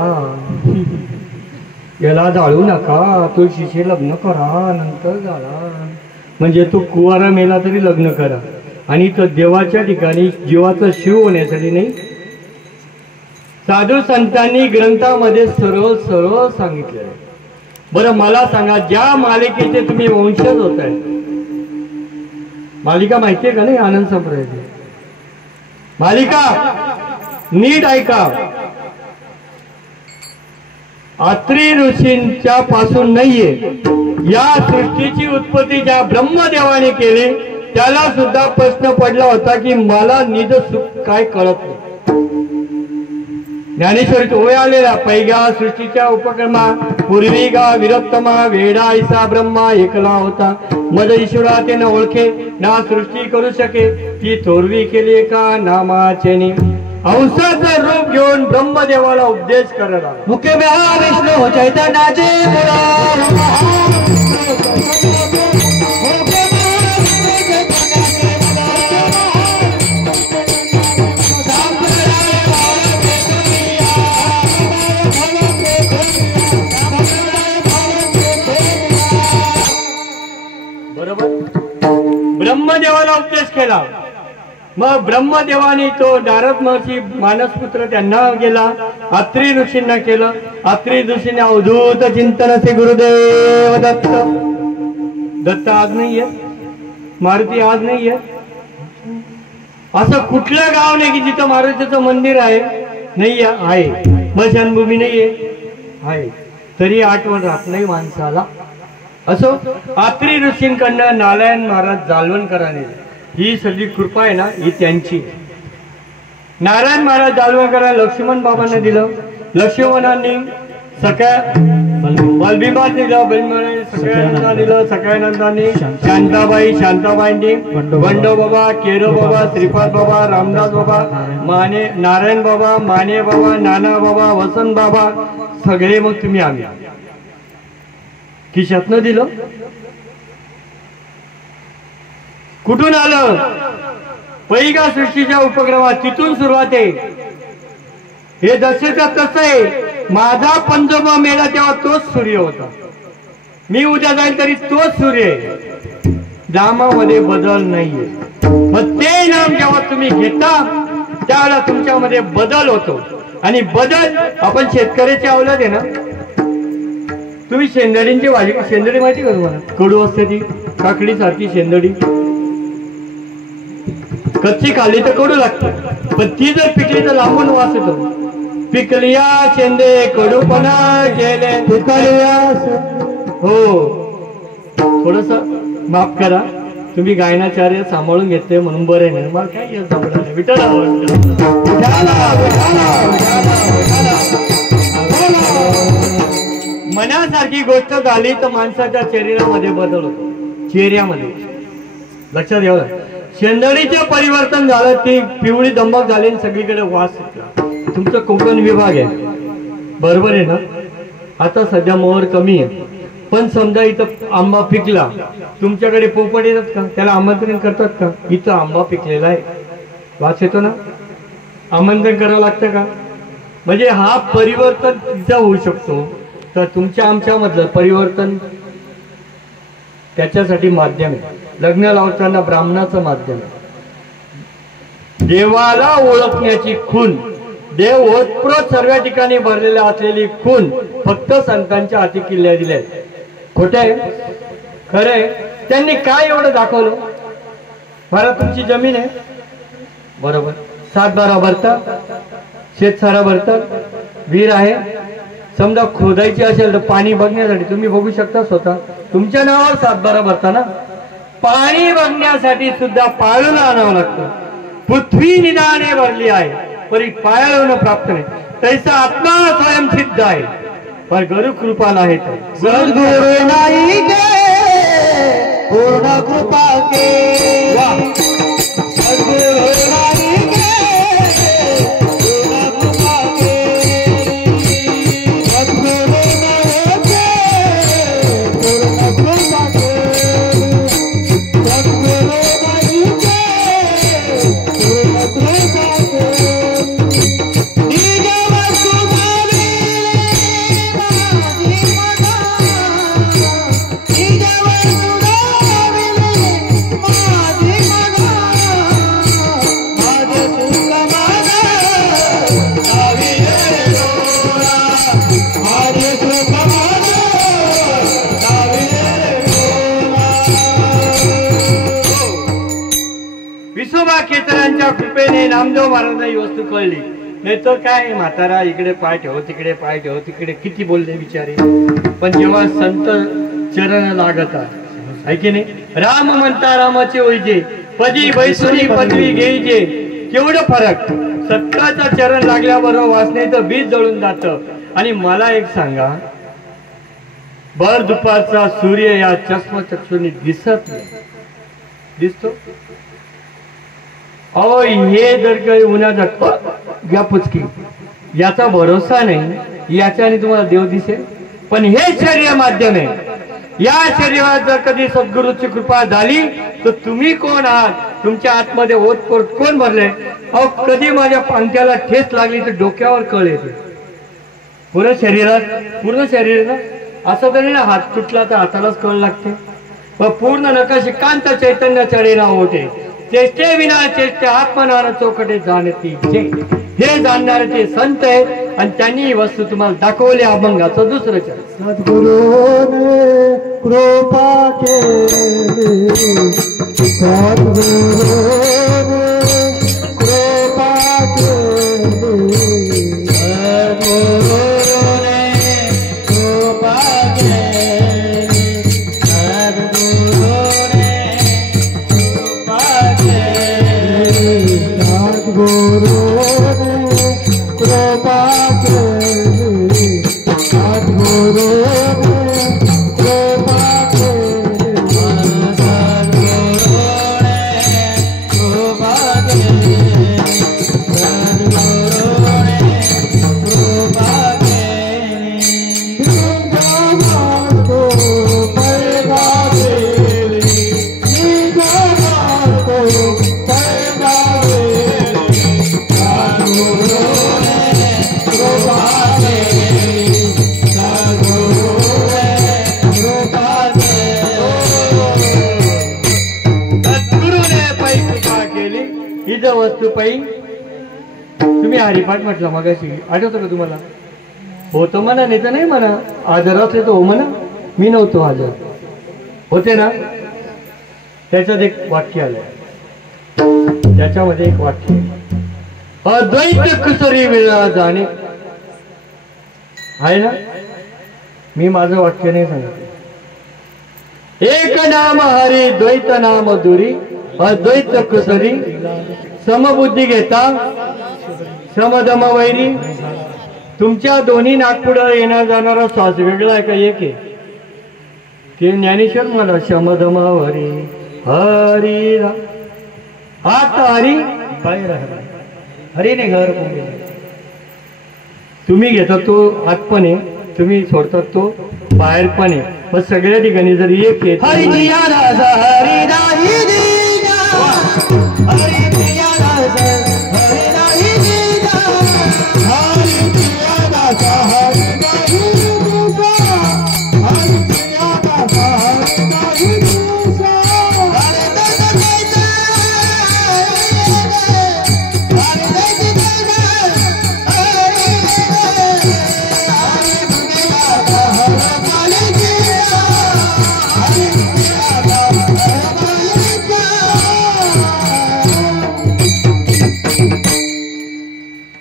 याला जाळू नका, तुळशीशी लग्न करा नंतर झाला. म्हणजे तो कुवारा मेला तरी लग्न करा, आणि तो देवाच्या ठिकाणी जीवाचा शिव होण्यासाठी नाही. साधू संतांनी ग्रंथामध्ये सरळ सरळ सांगितलं. बरं मला सांगा, ज्या मालिकेचे तुम्ही वंशज होत आहे, मालिका माहितीये का नाही आनंद संप्रदायाची मालिका, नीट ऐका. अत्री ऋषींच्या पासून नाहीये. या सृष्टीची उत्पत्ती ज्या ब्रह्मदेवाने केली त्याला सुद्धा प्रश्न पडला होता की मला निज सुख काय कळत नाही. ज्ञानेश्वरीत ओय आलेला, पैगा सृष्टीच्या उपक्रमा पूर्वी गा विरक्तमा वेडा ऐसा ब्रह्मा एकला होता. मद ईश्वरा ते न ओळखे ना सृष्टी करू शके, ती थोरवी केली का नामाचेनी. हंसाचं रूप घेऊन ब्रह्मदेवाला उपदेश करायला. मुख्य विष्णू चैतन्याचे बरोबर, ब्रह्मदेवाला उपदेश केला. मग ब्रह्मदेवाने तो नारद महर्षी मानसपुत्र त्यांना गेला, अत्री ऋषींना केलं. अत्री ऋषीने अवधूत चिंतनाचे गुरुदेव दत्त. दत्त आज नाहीये, मारुती आज नाहीये. असं कुठलं गाव नाही की जिथं मारुतीचं मंदिर आहे नाही आहे, स्मशानभूमी नाहीये आहे, तरी आठवण राहत नाही माणसाला. असो, अत्री ऋषींकडनं नारायण महाराज जालवणकरांनी, ही सगळी कृपा आहे ना ही त्यांची. नारायण महाराज जालवणकरांना लक्ष्मण बाबांना दिलं. लक्ष्मणांनी बलभीमा दिलं, बलभीमाने सगळ्यांना दिलं. सगळ्यानंदांनी शांताबाई, शांताबाईंनी बंडोबाबा, केरोबाबा, श्रीपाद बाबा, रामदास बाबा, माने, नारायण बाबा, माने बाबा, नाना बाबा, वसंत बाबा, सगळे. मग तुम्ही आम्ही खिशातनं दिलं. कुठून आलं? पैगा सृष्टीच्या उपक्रमात, तिथून सुरुवात आहे. हे दशेचं तसं आहे, माझा पंजोबा मेला तेव्हा तोच सूर्य होता, मी उद्या जाईल तरी तोच सूर्य आहे. नामामध्ये बदल नाहीये. मग ते नाम जेव्हा तुम्ही घेता त्यावेळेला तुमच्यामध्ये बदल होतो. आणि बदल, आपण शेतकऱ्याची अवलाद आहे ना. तुम्ही शेंदडींची भाजी, शेंदडी माहिती का तुम्हाला? कडू असते ती, काकडी सारखी शेंदडी, कच्ची खाल्ली तर कडू लागते, पण ती जर पिकली तर लांबून वास येतो. पिकलिया शेंदे कडूपणा गेले पिकलिया. हो, थोडस माफ करा, तुम्ही गायनाचार्य सांभाळून घेतले म्हणून बरे नाही. मला काय येत सापडलं विठ्ठल. मनासारखी गोष्ट झाली तर माणसाच्या शरीरामध्ये बदल होतो, चेहऱ्यामध्ये. लक्षात घ्या, शेंदडीचे परिवर्तन झालं, ती पिवळी दंबक झाली आणि सगळीकडे वास सुटला. तुमचं कोकण विभाग आहे बरोबर आहे ना. आता सध्या मोहर कमी आहे, पण समजा इथं आंबा पिकला, तुमच्याकडे पोपट येतात का? त्याला आमंत्रण करतात का? इथं आंबा पिकलेला आहे, वास येतो ना, आमंत्रण करावं लागतं का? म्हणजे हा परिवर्तन तिथं होऊ शकतो. तर तुमच्या आमच्या मधलं परिवर्तन त्याच्यासाठी माध्यम आहे. लग्न लावताना ब्राह्मणाचं माध्यम आहे. देवाला ओळखण्याची खूण, देव ओतप्रोत सर्व ठिकाणी भरलेल्या असलेली खूण फक्त संतांच्या हाती किल्ल्या दिल्या. खोटे आहे? खरे. त्यांनी काय एवढं दाखवलं? मला तुमची जमीन आहे बरोबर, 7-12 भरतात, शेतसारा भरतात, विहीर आहे. समजा खोदायची असेल तर पाणी बघण्यासाठी तुम्ही बघू शकता स्वतः, तुमच्या नावावर 7-12 भरता ना. पाणी बघण्यासाठी सुद्धा पाळून आणावं लागतं. पृथ्वी निदाने भरली आहे परी पायाळून प्राप्त नाही, तैसा आत्मा स्वयं सिद्ध आहे, पर गुरु कृपा नाही. सद्गुरु नाही के पूर्ण कृपा के, सद्गुरु नाही के पूर्ण कृपा के, सद्गुरु नाही के पूर्ण कृपा के. त्यांच्या कृपेने नामदेव महाराजांना ही वस्तू कळली. नाही तर काय म्हातारा इकडे पाय ठेव तिकडे पाय ठेव तिकडे किती बोलले बिचारे. पण जेव्हा संत चरण लागता आहे की नाही. राम म्हणता रामाचे ओळजे पदी बैसुरी पदवी घेईजे. केवढं फरक. सत्याचा चरण लागल्याबरोबर वासनेचं बीज जळून जातं. आणि मला एक सांगा, भर दुपारचा सूर्य या चष्मचक्षुनी दिसत नाही, दिसतो. अहो हे जर काही उन्हात या पुचकी याचा भरोसा नाही, याच्याने तुम्हाला देव दिसेल. पण हे शरीर माध्यम आहे. या शरीरात जर कधी सद्गुरूची कृपा झाली तर तुम्ही कोण आहात, तुमच्या आतमध्ये ओतपोट कोण भरले. अहो कधी माझ्या पांथ्याला ठेस लागली तर डोक्यावर कळ येते. पूर्ण शरीर ना. असं तरी ना हात तुटला तर हातालाच कळ लागते. पण पूर्ण नकाशी कांत चैतन्य चढेना होते. चेष्टे विना चेष्टे आत्मनान चौकटे जाणती जे. हे जाणणारे ते संत आहेत आणि त्यांनी ही वस्तू तुम्हाला दाखवली. अभंगाचं दुसरं चरण. सद्गुरूने कृपा केली, सद्गुरूने कृपा केली, सद्गुरूने कृपा केली, सद्गुरूने कृपा केली, सद्गुरूने कृपा केली, सद्गुरूने कृपा केली, सद्गुरूने कृपा केली, सद्गुरूने कृपा केली. मार्गो पैदा केली, मार्गो पैदा केली, सद्गुरूने कृपा केली, सद्गुरूने कृपा केली. सद्गुरूने पै कृपा केली. ही जर वस्तू पै तुम्ही हरिपाठ म्हटलं मगाशी, आठवतं का तुम्हाला. होतो म्हणा, नाही तर नाही म्हणा. आजार असले तर हो म्हणा. मी नव्हतो आजार, होते ना. त्याच्यात एक वाक्य आलं. त्याच्यामध्ये एक वाक्य, अद्वैत कुसरी वेळा जाणे आहे ना. मी माझं वाक्य नाही सांगत. एक नाम हरी द्वैत नाम दुरी, अद्वैत कुसरी समबुद्धी घेता समदम वैरी. तुमच्या दोन्ही नागपुढं येणार जाणारा श्वास वेगळा आहे का एक आहे. की ज्ञानेश्वर मला शमदमावरी हरी हात हरी बाहेर हरीने घर पोंगे. तुम्ही घेता तो आतपणे, तुम्ही सोडतात तो बाहेर पण आहे. पण सगळ्या ठिकाणी जर एक येत हरी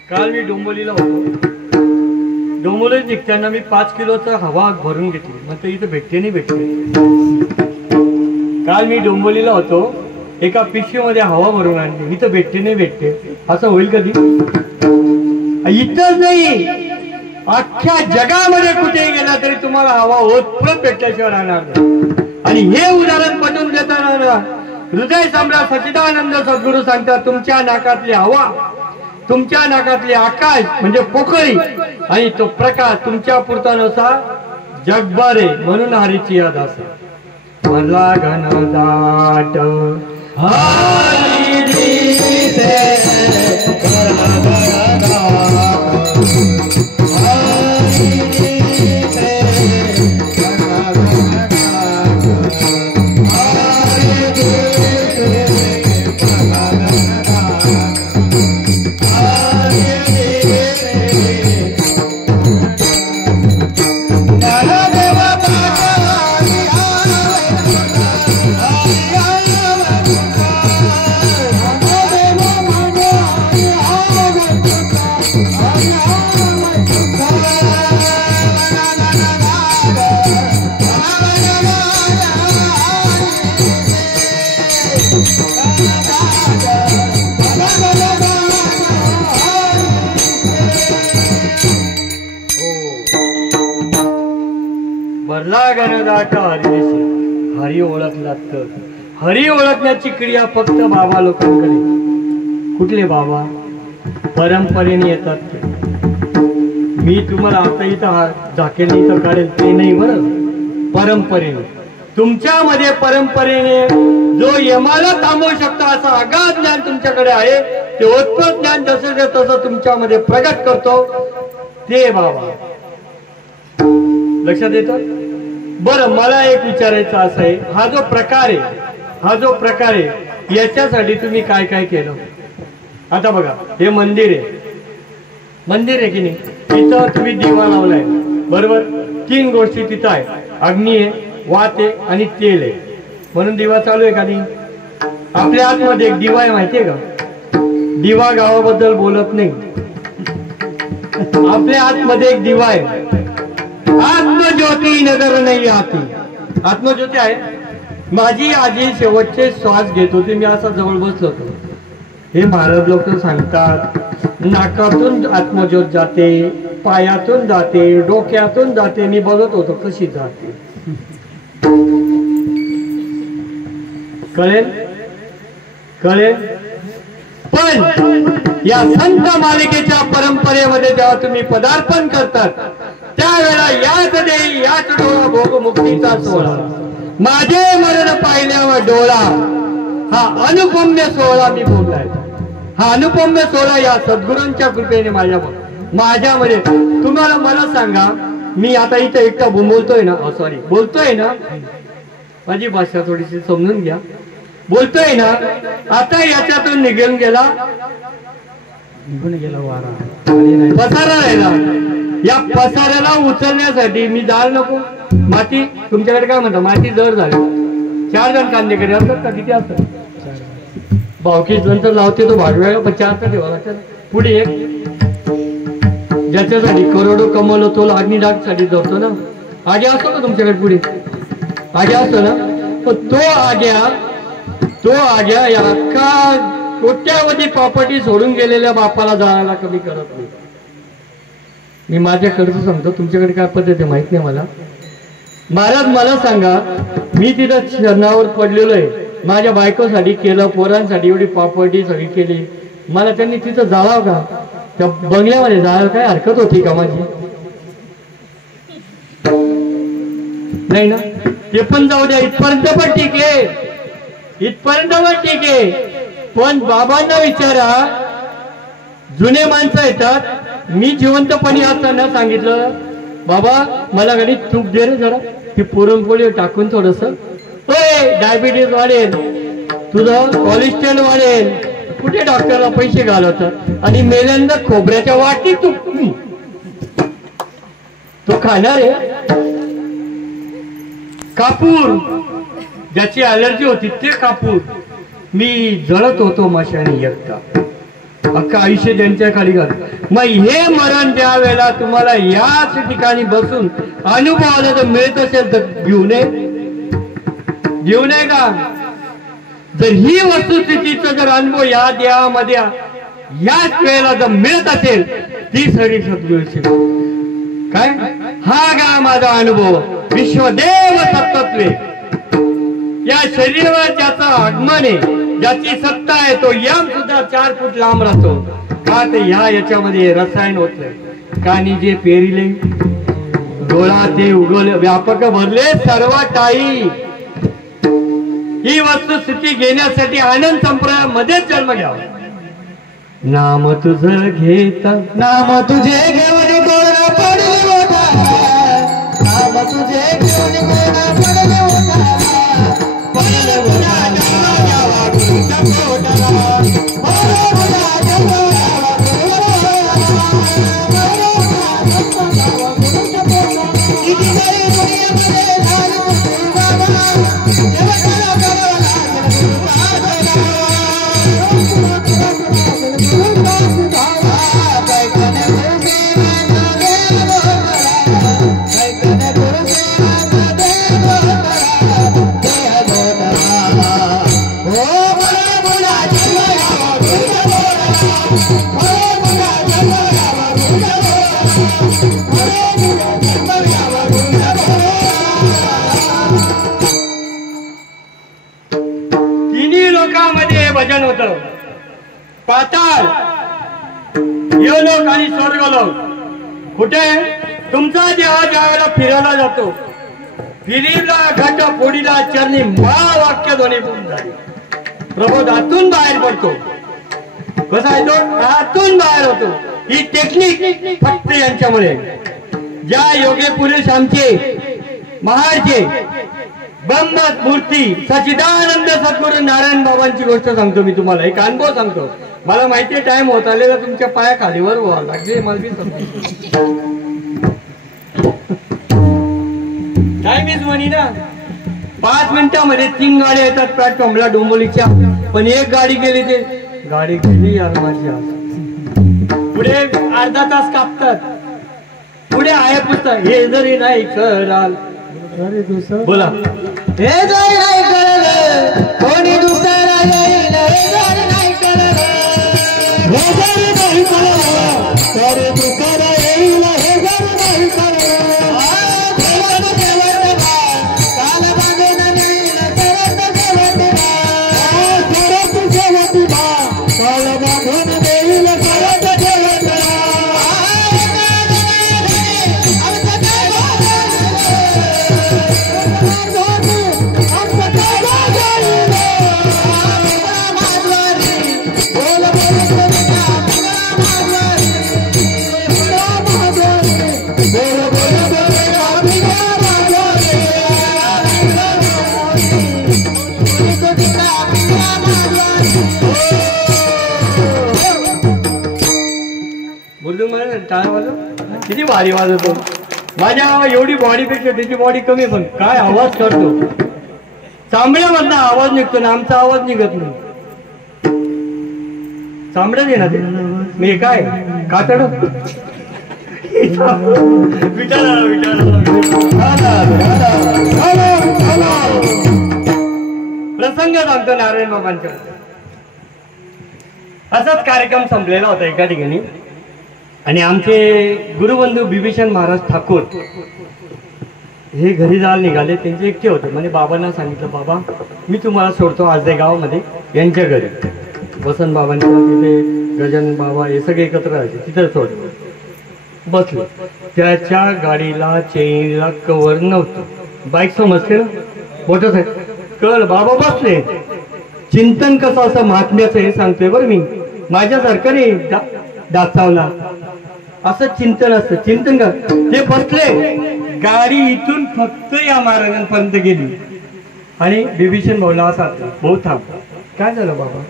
काल मी डोंबोलीला होतो. डोंबोली निघताना मी 5 किलोचा हवा भरून घेतली. मग इथं भेटते नाही भेटते. काल मी डोंबोलीला होतो, एका पिशवीमध्ये हवा भरून आणली. इथं भेटते नाही भेटते. असं होईल कधी. इथंच नाही, अख्ख्या जगामध्ये कुठेही गेला तरी तुम्हाला हवा ओतप्रत भेटल्याशिवाय राहणार नाही. आणि हे उदाहरण पटवून देताना हृदय सम्राट सच्चिदानंद सद्गुरू सांगतात, तुमच्या नाकातली हवा, तुमच्या नाकातले आकाश म्हणजे पोकळी आणि तो प्रकाश तुमच्या पुरता नसा जगभर आहे. म्हणून हरीची याद असा मला घन दाट हरी दिसे, लागण दाटा हरी हरी ओळखला तर हरी ओळखण्याची क्रिया फक्त बाबा लोकांकडे. कुठले बाबा? परंपरेने येतात ते. मी तुम्हाला आता इथं झाकेल इथं काढेल ते नाही बरं. परंपरेने तुमच्यामध्ये परंपरेने जो यमाला थांबवू शकतो असं अगाध ज्ञान तुमच्याकडे आहे. ते उत्कृष्ट ज्ञान जसं तसं तुमच्यामध्ये प्रगट करतो ते बाबा. लक्षात येतं? बरं, मला एक विचारायचं असं आहे, हा जो प्रकार आहे याच्यासाठी तुम्ही काय काय केलं? आता बघा, हे मंदिर आहे की नाही? तिथं तुम्ही दिवा लावलाय बरोबर. 3 गोष्टी तिथं आहे, अग्नी आहे, वात आहे आणि तेल आहे, म्हणून दिवा चालू आहे का नाही? आपल्या आतमध्ये एक दिवा आहे, माहितीये का? दिवा गावाबद्दल बोलत नाही. आपल्या आतमध्ये एक दिवा आहे. आत्मज्योती नगर नाही आती. आत्मज्योती आहे. माझी आजी शेवटचे श्वास घेत होती, मी असा जवळ बसलो होतो. हे महाराज लोक सांगतात, नाकातून आत्मज्योत जाते, पायातून जाते, डोक्यातून जाते. मी बघत होतो कशी जाते. कळेल. पण या संत मालिकेच्या परंपरेमध्ये जेव्हा तुम्ही पदार्पण करतात त्यावेळेला याच देई याच डोळा भोग मुक्तीचा सोहळा, माझे मरण पाहिल्यावर डोळा, हा अनुपम्य सोहळा मी बोललाय. हा अनुपम्य सोहळा या सद्गुरूंच्या कृपेने माझ्यामध्ये. तुम्हाला मला सांगा, मी आता इथं एकटा बोलतोय ना, बोलतोय ना, माझी भाषा थोडीशी समजून घ्या. बोलतोय ना, आता याच्यातून निघून गेला वारा, पसारा राहिला. या पसाऱ्याला उचलण्यासाठी मी जाळ नको. माती तुमच्याकडे काय म्हणतात? माती जड झाली. 4 जण कांदेकडे असतात का? किती असतात? भावकीच नंतर लावते तो भागवेळा, पण 4 तर ठेवा लागतात. पुढे एक ज्याच्यासाठी करोडो कमवलो तो अग्निडागसाठी धरतो ना. आगे असतो का तुमच्याकडे? पुढे आगे असतो ना. तो आग्या या अख्खा कोट्यावधी प्रॉपर्टी सोडून गेलेल्या बापाला जाळायला कमी करत नाही. मी माझ्याकडचं सांगतो, तुमच्याकडे काय पद्धत आहे माहित नाही मला. महाराज मला सांगा, मी तिथं शरणावर पडलेलो आहे, माझ्या बायकोसाठी केलं, पोरांसाठी एवढी प्रॉपर्टी सगळी केली, मला त्यांनी तिथं जाळावं का? त्या बंगल्यामध्ये जायला काय हरकत होती का माझी? नाही ना. ते पण जाऊ द्या, इथपर्यंत पण ठीक आहे, इथपर्यंत पण ठीक आहे. पण बाबांना विचारा, जुने माणसं येतात. मी जिवंतपणी असताना सांगितलं, बाबा मला घरी तूप दे रे जरा, ती पुरणपोळी टाकून थोडस. डायबिटीज वाढेल, तुझं कोलेस्ट्रॉल वाढेल. कुठे डॉक्टरला पैसे घालवतात आणि मेल्यांदा खोबऱ्याच्या वाटी तो खाणार आहे. कापूर, ज्याची अलर्जी होती ते कापूर. मी जळत होतो माशाने एकटा, अख्खा आयुष्य त्यांच्या खाली घाल. मग हे मरण ज्या वेळेला तुम्हाला याच ठिकाणी बसून अनुभवाला जर मिळत असेल तर घेऊ नये का? जर ही वस्तुस्थितीचा जर अनुभव या देहामध्ये याच वेळेला जर मिळत असेल, ती सगळी सद्गुरूची काय. हा गा माझा अनुभव. विश्वदेव सत्तत्वे, या शरीरावर ज्याचा आगमन आहे, ज्याची सत्ता आहे, तो यम सुद्धा 4 फूट लांब राहतो का? ते याच्यामध्ये रसायन होत नाही. कानी जे पेरिले डोळा ते उगवले, व्यापक भरले सर्व टाई. ही वस्तुस्थिती घेण्यासाठी आनंद संप्रदायामध्येच जन्म घ्यावा. नाम तुझं घेता, नाम तुझे घेऊन कोणा पडले मोठा, नाम तुझे घेऊन कोणा पडले मोठा, पडले मोठा जन्माला गुरुचा पोटाला, पडले मोठा जन्माला गुरुचा पोटाला. किती जरी दुनियामध्ये झालं बाबा, जगाला करावं लागेल गुरुचा लोक आणि स्वर्गलोक कुठे? तुमचा देह ज्यावेळेला फिरायला जातो, फिरीला घट फोडीला चरणी महावाक्य ध्वनी झाली, प्रबोध आतून बाहेर पडतो. कसा येतो? आतून बाहेर होतो. ही टेक्निक फक्त यांच्यामुळे. ज्या योगे पुरुष आमचे महारचे ब्रह्म मूर्ती सच्चिदानंद सद्गुरू नारायण बाबांची गोष्ट सांगतो मी तुम्हाला. एक अनुभव सांगतो. मला माहिती टाइम होत आलेला, तुमच्या पाया खालीवर व्हावं लागले. टाइम इज मनी ना. 5 मिनिटांमध्ये 3 गाड्या येतात प्लॅटफॉर्मला डोंबिवलीच्या. पण एक गाडी गेली, ते गाडी गेली यार माझी. पुढे अर्धा तास कापतात. पुढे आहे पुस्तक हे जरी नाही कराल. अरे दुसरं बोला. हे जरी नाही करलं कोणी दुसरा येईल. हे जरी नाही करलं, हे जरी नाही करलं तरी दुसरा येईल. हे जरी नाही करलं देवानं देवत बा काल बांधून नेईल. सरत देवत बा सरत देवत बा काल बांधून नेईल. सरत देवत बा बोलू मला टाळा वाजव. किती भारी वाजवतो. माझ्या एवढी बॉडीपेक्षा त्याची बॉडी कमी, पण काय आवाज करतो. चांबड्यामधला आवाज निघतो ना, आमचा आवाज निघत नाही. चांबड्यात आहे ना ते. मी काय कातड प्रसंग सांगतो नारायण बाबांच्या. असाच कार्यक्रम संपलेला होता एका ठिकाणी. आणि आमचे गुरुबंधू बिभीषण महाराज ठाकूर हे घरी जायला निघाले. त्यांचे एकटे होते. म्हणजे बाबांना सांगितलं, बाबा मी तुम्हाला सोडतो आजदे गावामध्ये यांच्या घरी. वसंत बाबांच्या तिथे गजानन बाबा हे सगळे एकत्र राहायचे. तिथे सोडलं. बसले. त्याच्या गाडीला चेनला कवर नव्हतं. बाईक समजते ना, मोटरसायकल. कळ बाबा बसले. चिंतन कसं असं महात्म्याचं हे सांगतोय बरं मी. माझ्यासारखं नाही दाचावला असं चिंतन असतं. चिंतन कर. ते बसले. गाडी इथून फक्त या महाराजांपर्यंत गेली. आणि बिभीषण भाऊला असा, भाऊ थांब. काय झालं बाबा?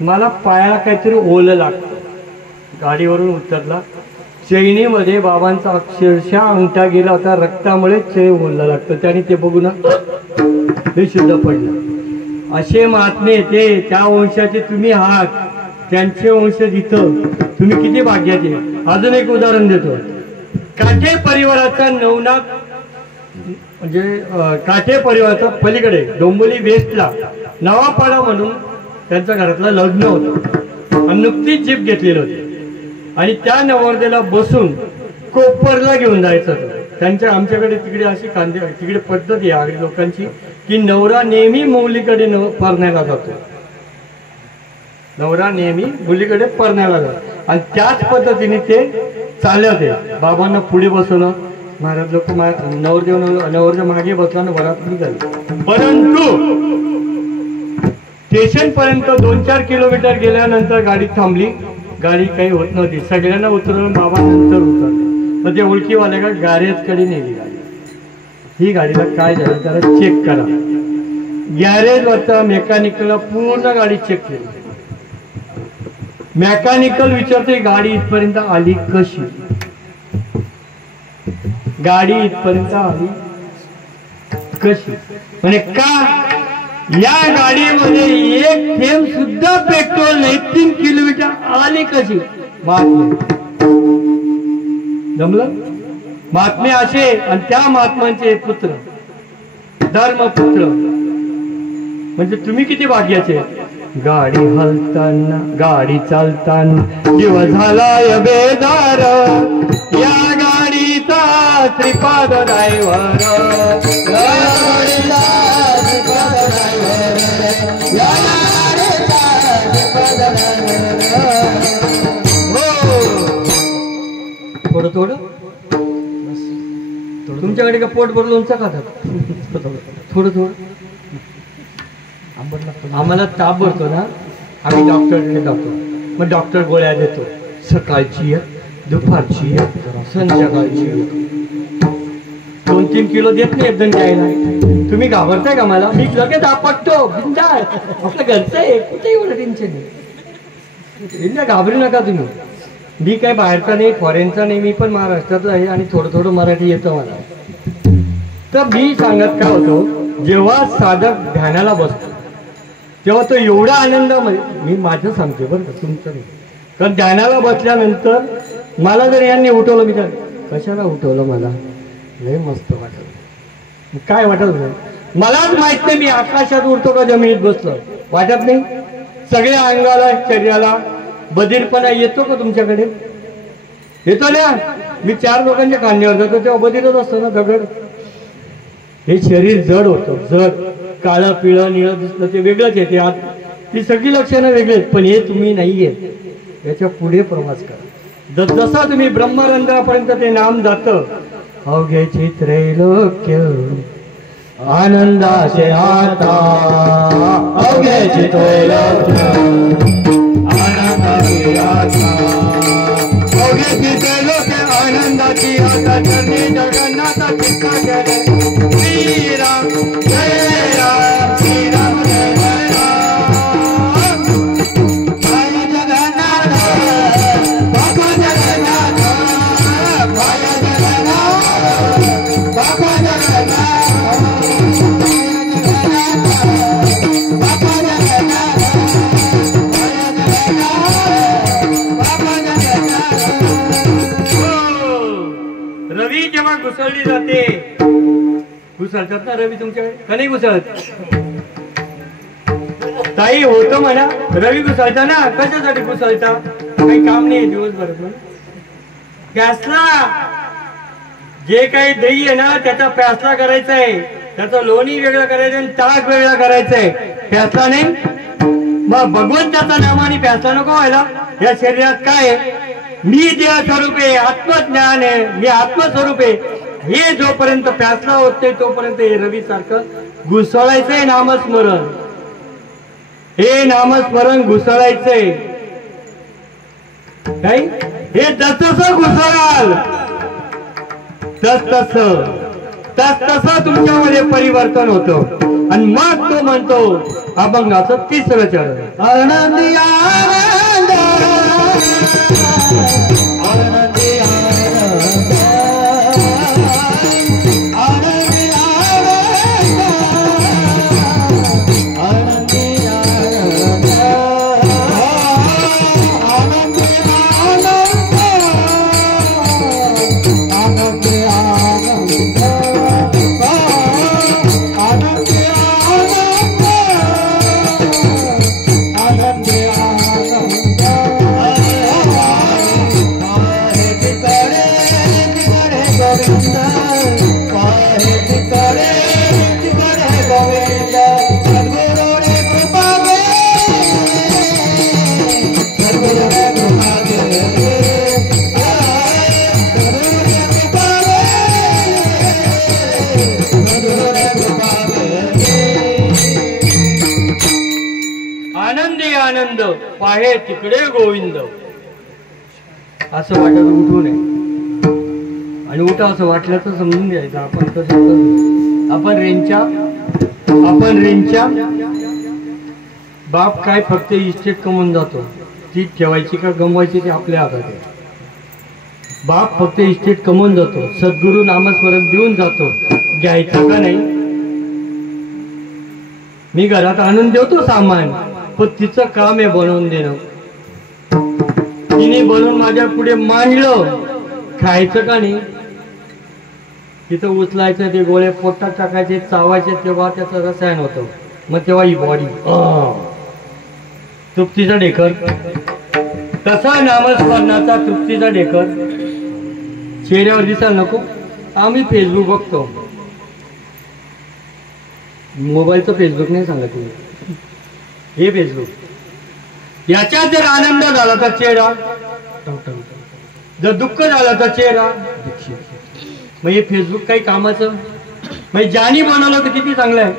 मला पायाला काहीतरी ओलं लागतं. गाडीवरून उतरला. चैनीमध्ये बाबांचा अक्षरशः अंगठा गेला होता. रक्तामुळे चै ओलं लागतं. त्याने ते बघून हे शुद्ध पडलं. असे महात्मे ते त्या वंशाचे तुम्ही आहात. त्यांचे वंशज इथं. तुम्ही किती भाग्याचे. अजून एक उदाहरण देतो. काठे परिवाराचा नवनाथ म्हणजे काठे परिवाराचा पलीकडे डोंबिवली वेस्टला नवापाडा म्हणून त्यांच्या घरातलं लग्न होतं. आणि नुकतीच जीप घेतलेली होती. आणि त्या नवरदेला बसून कोपरला घेऊन जायचं होतं. त्यांच्या आमच्याकडे तिकडे अशी तिकडे पद्धत आहे आगरी लोकांची की नवरा नेहमी मुलीकडे परण्याला जातो. नवरा नेहमी मुलीकडे परण्याला जातो. आणि त्याच पद्धतीने ते चालत आहे. बाबांना पुढे बसवणं. महाराज लोक नवरदेव मागे बसला ना वरात निघाली. परंतु स्टेशन पर्यंत 2-4 किलोमीटर गेल्यानंतर गाडी थांबली. गाडी काही होत नव्हती. सगळ्यांना उतरवून बाबा नंतर उतरले. मग ते ओळखीवाल्या का गॅरेजकडे नेली गाडी. ही गाडीला काय झालं त्याला चेक करा. गॅरेजवरचा मेकॅनिकला पूर्ण गाडी चेक केली. मेकॅनिकल विचारते गाडी इथपर्यंत आली कशी. गाडी इथपर्यंत आली कशी म्हणजे का. या गाडीमध्ये एक थेंब सुद्धा पेट्रोल नाही. 3 किलोमीटर आली कशी. महात्मे जमलं. महात्मे असे. आणि त्या महात्मांचे पुत्र धर्मपुत्र. म्हणजे तुम्ही किती भाग्याचे. गाडी हलताना गाडी चालताना जीव झालाय बेदार. या गाडीचा श्रीपाद ड्रायव्हर. थोडं थोडं तुमच्याकडे का पोट भरून लोणचं खातात? थोडं थोडं आम्हाला ताप भरतो ना, आम्ही डॉक्टर मग डॉक्टर गोळ्या देतो, सकाळची एक, दुपारची एक, संध्याकाळची एक. 2-3 किलो देत नाही एकदम द्यायला. तुम्ही घाबरताय का मला? मी लगेच आपटतो बिंदास. आपलं घरचं आहे, कुठे एवढं टेन्शन नाही. घाबरू नका तुम्ही. मी काय बाहेरचा नाही, फॉरेनचा नाही, मी पण महाराष्ट्रातला आहे आणि थोडं थोडं मराठी येतं मला. तर मी सांगत काय होतो, जेव्हा साधक ध्यानाला बसतो तेव्हा तो एवढा आनंदामध्ये, मी माझं सांगते बरं का, तुमचं नाही. कारण ध्यानाला बसल्यानंतर मला जर यांनी उठवलं, मी तर कशाला उठवलं, मला लय मस्त वाटलं. काय वाटत होतं मलाच माहित नाही, मी आकाशात उडतो का जमिनीत बसलो वाटत नाही. सगळ्या अंगाला शरीराला बधीरपणा येतो का तुमच्याकडे? येतो ना. मी 4 लोकांच्या खांद्यावर जातो तेव्हा बधीरच असतो ना, दगड. हे शरीर जड होतं, जड. काळं पिळं निळं दिसलं ते वेगळंच येते आत, ती सगळी लक्षणं वेगळी आहेत. पण हे तुम्ही नाही आहेत, याच्या पुढे प्रवास करा. जसा तुम्ही ब्रह्मरंध्रापर्यंत ते नाम जातं, अवघ्याची त्रैलोक्य आनंदाचे आता, अवघ्याची त्रैलोक्य आनंदाची आता, अवघ्याची त्रैलोक्य आनंदाची आता. चरणी जगन्नाथ चित्ता केले श्रीराम जय राम, श्रीराम जय राम. जय जगन्नाथ बाबा जगन्नाथ, जय जगन्नाथ बाबा जगन्नाथ, बाबा जगन्नाथ, बाबा जगन्नाथ. रवी जेव्हा घुसळली जाते, घुसळतात ना रवी तुमच्याकडे का नाही घुसळत? ताई होतं म्हणा, रवी घुसळता ना. कशासाठी घुसळता? काही काम नाही दिवसभर. प्यासला जे काही दही आहे ना त्याचा प्यासला करायचा आहे, त्याचं लोणी वेगळं करायचं आणि ताक वेगळं करायचंय. प्यासला नाही, मग भगवंताचा नामाने प्यासला नको व्हायला. या शरीरात काय आहे? मी देह स्वरूप आहे, आत्मज्ञान आहे, मी आत्मस्वरूप आहे. हे जोपर्यंत प्यासला होत नाही तोपर्यंत हे रवी सारखं घुसळायचंय नामस्मरण. हे नामस्मरण घुसळायचंय. काय हे जस घुसळाल तस तुमच्यामध्ये परिवर्तन होतं. आणि मग तो म्हणतो अभंगाचं 3रं चरण, आनंदी आनंद, आनंदी आनंद, आनंदी आनंद, आनंदी आनंद, आनंदी आनंद, आनंदी आनंद, आनंदी आनंद पाहे तिकडे गोविंद. असं वाटत उठू नये. आणि उठा असं वाटलं तर समजून घ्यायचं आपण तसं. आपण रेंजच्या बाप काय फक्त इस्टेट कमवून जातो, ती ठेवायची का गमवायची ते आपल्या हातात आहे. बाप फक्त इस्टेट कमवून जातो, सद्गुरू नामस्मरण देऊन जातो, घ्यायचं का नाही. मी घरात आणून देतो सामान, पण तिचं काम आहे बनवून देणं. तिने बनवून माझ्या पुढे मांडलं, खायचं का नाही. तिथं उचलायचं, ते गोळे पोटात टाकायचे, चावायचे, तेव्हा त्याचं रसायन होतं. मग तेव्हा ही बॉडी तृप्तीचा ढेकर. तसा नामस्मरणाचा तृप्तीचा ढेकर चेहऱ्यावर दिसायला नको. आम्ही फेसबुक बघतो, मोबाईलचं फेसबुक नाही सांगत मी, हे फेसबुक. याच्यात जर आनंद झाला तर चेहरा जर दुःख झालं तर चेहरा मग हे फेसबुक काही कामाचं. मग ज्यानी बनवलं तर किती चांगलं आहे.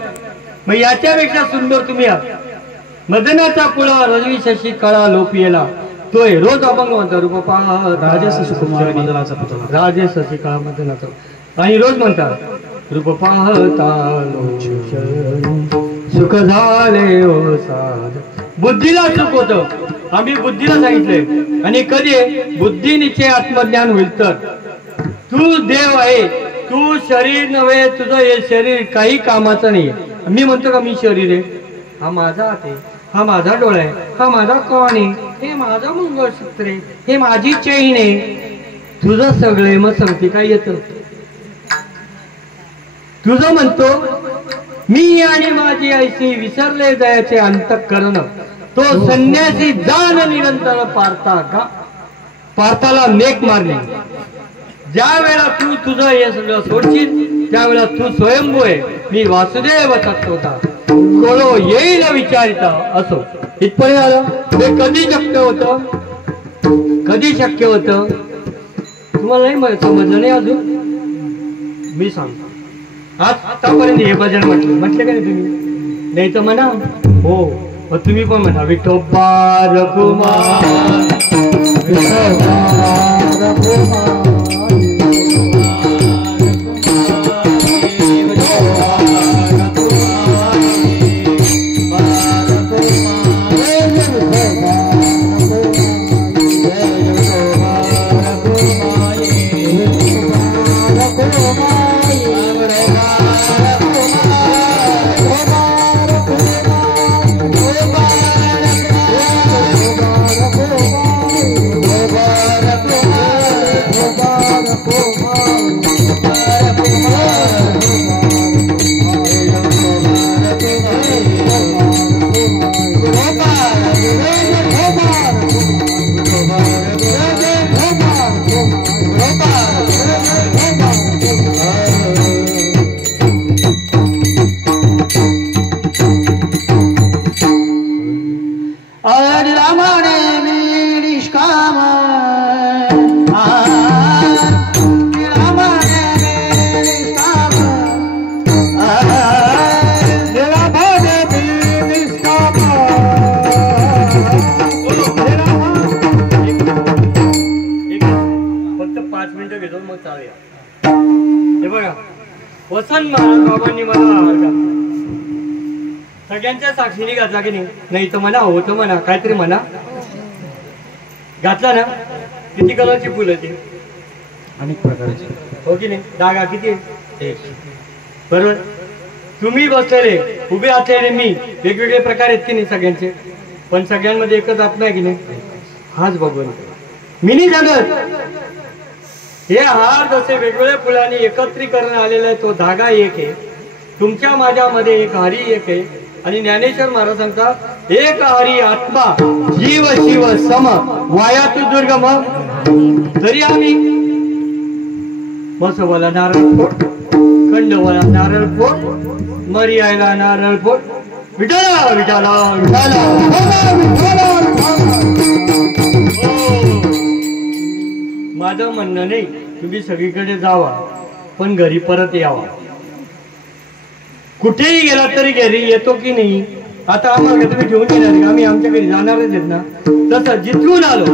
मग याच्यापेक्षा सुंदर तुम्ही आहात. मदनाचा पुळा रजवी शशी कळा लोपियला तोय रोज अभंग म्हणतात रूप पहा राजे शशिकुमार मदनाचा पुतळा. राजे शशी कळा मदनाचा आणि रोज म्हणतात रूप पाहता सुख झाले ओ साध. बुद्धीला सुख होतं. आम्ही बुद्धीला सांगितलंय. आणि कधी बुद्धीनिचे आत्मज्ञान होईल तर तू देव आहे. तू शरीर नव्हे. तुझं हे शरीर काही कामाचं नाही. मी म्हणतो का मी शरीर आहे. हा माझा हात आहे. हा माझा डोळा आहे. हा माझा कान आहे. हे माझा मंगळसूत्र आहे. हे माझी चैन आहे. तुझं सगळे मग सांगते काय येतं. तुझं म्हणतो मी आणि माझी ऐशी विसरले जायचे अंतःकरण तो संन्यासी जाण निरंतर पारता का पार्थाला नेक मारणे. ज्या वेळा तू तुझं हे सगळं सोडशील त्यावेळेला तू स्वयंभू आहे. मी वासुदेव तत्वता कोणो येईल विचारिता असो. इथपर्यंत आलं. हे कधी शक्य होतं. कधी शक्य होतं तुम्हाला नाही समजलं नाही अजून. मी सांगतो. आतापर्यंत हे भजन म्हटलं का नाही तुम्ही. नाही तर म्हणा हो. मग तुम्ही पण म्हणा विठोबा रघुमार वसंत महाराज बाबांनी मला आहार घातला. सगळ्यांच्या साक्षीने घातला की नाही तर म्हणा होतं म्हणा काहीतरी म्हणा घातला ना. किती कलरची फुलं ती अनेक प्रकारचे हो की नाही. जागा किती बरोबर. तुम्ही बसलेले उभे असलेले मी वेगवेगळे प्रकार आहेत की नाही सगळ्यांचे. पण सगळ्यांमध्ये एकच आत्मा आहे की नाही. हाच भगवंत. मी नाही सांगत हे हार जसे वेगवेगळ्या फुलांनी एकत्रीकरण आलेला आहे तो धागा एक आहे. तुमच्या माझ्यामध्ये एक हरी एक आहे. आणि ज्ञानेश्वर महाराज सांगतात एक हरी आत्मा जीव शिव सम वायातु दुर्गम. तरी आम्ही मसोबाला नारळ फोड खंडोबाला नारळ फोड मर्यायला नारळ फोड विठाला विठाला विठाला. माझं म्हणणं नाही तुम्ही सगळीकडे जावा पण घरी परत यावा. कुठेही गेला तरी घरी येतो की नाही. आता आम्हाला तुम्ही घेऊन येणार का. आम्ही आमच्या घरी जाणारच आहेत ना. तसं जिथून आलो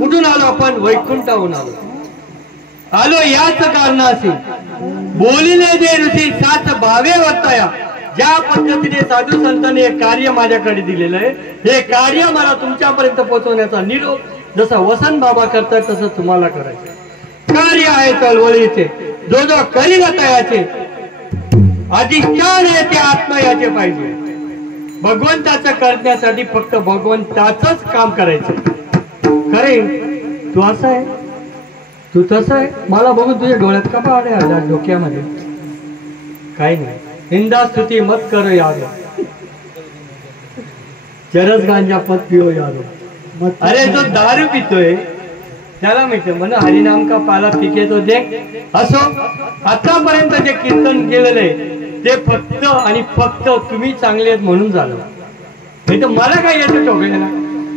कुठून आलो आपण वैकुंठाहून आलो याच कारणाशी बोलिले जे ऋषी सात भावे वर्ताया. ज्या पद्धतीने साधू संतांनी हे कार्य माझ्याकडे दिलेलं आहे हे कार्य मला तुमच्यापर्यंत पोहोचवण्याचा निरोप जसं वसंत बाबा करतात तसं तुम्हाला करायचं कार्य आहे. चळवळीचे जो जो करील तयाचे अधिष्ठान आहे ते आत्मा याचे पाहिजे. भगवंताचं करण्यासाठी फक्त भगवंताचंच काम करायचं. खरे तू असं आहे तू तसं आहे. मला बघून तुझ्या डोळ्यात का पाहणे आला डोक्यामध्ये काही नाही. निंदा स्तुती मत करो यारो चरस गांजा पत पिओ यारो. अरे जो दारू पितोय त्याला माहिती म्हण हरिनाम का पाला पिके तो देख. असो आतापर्यंत जे कीर्तन केलेलं आहे ते फक्त आणि फक्त तुम्ही चांगले आहेत म्हणून झालं. नाही तर मला काय येतं टोकायला.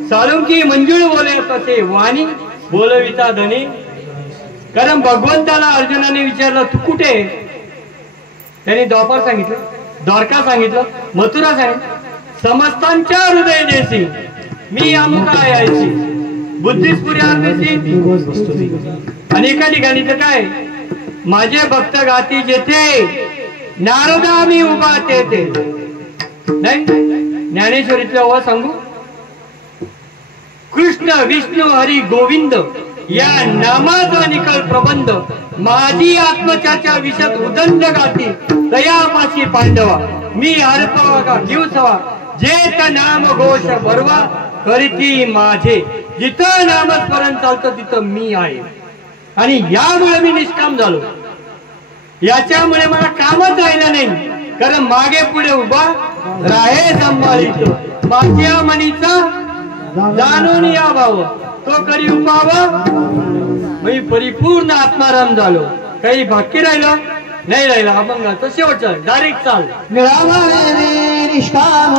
साळुंकी मंजुळ बोले तसे वाणी बोलविता धनी कारण भगवंताला अर्जुनाने विचारलं तू कुठे आहे? त्याने द्वापर सांगितलं, द्वारका सांगितलं, मथुरा सांगितलं, समस्तांच्या हृदय देसी मी अमुका यायची बुद्धिस्पुरी आरतीची. आणि एका ठिकाणी तर काय, माझे भक्त गाती जेथे नारदा मी उभा तेथे. नाही ज्ञानेश्वरीतल्या ओवा सांगू, कृष्ण विष्णू हरी गोविंद या नामाचा निकल प्रबंध माझी आत्मचर्चा विशद उदंड गाती दयापाशी पांडवा मी हरपवा का घेऊ सवा जेत नाम घोष बरवा करीती माझे. जिथं नामस्मरण चालतं तिथं मी आहे आणि यामुळे मी निष्काम झालो. याच्यामुळे मला कामच राहिलं नाही, कारण मागे पुढे उभा राहे सांभाळीत माझ्या मनीचा जाणून या भाव तो करी उपावा. मी परिपूर्ण आत्माराम झालो. काही बाकी राहिलं नाही, राहिला अभंगाचं शेवटचं डायरेक्ट चाल निष्काम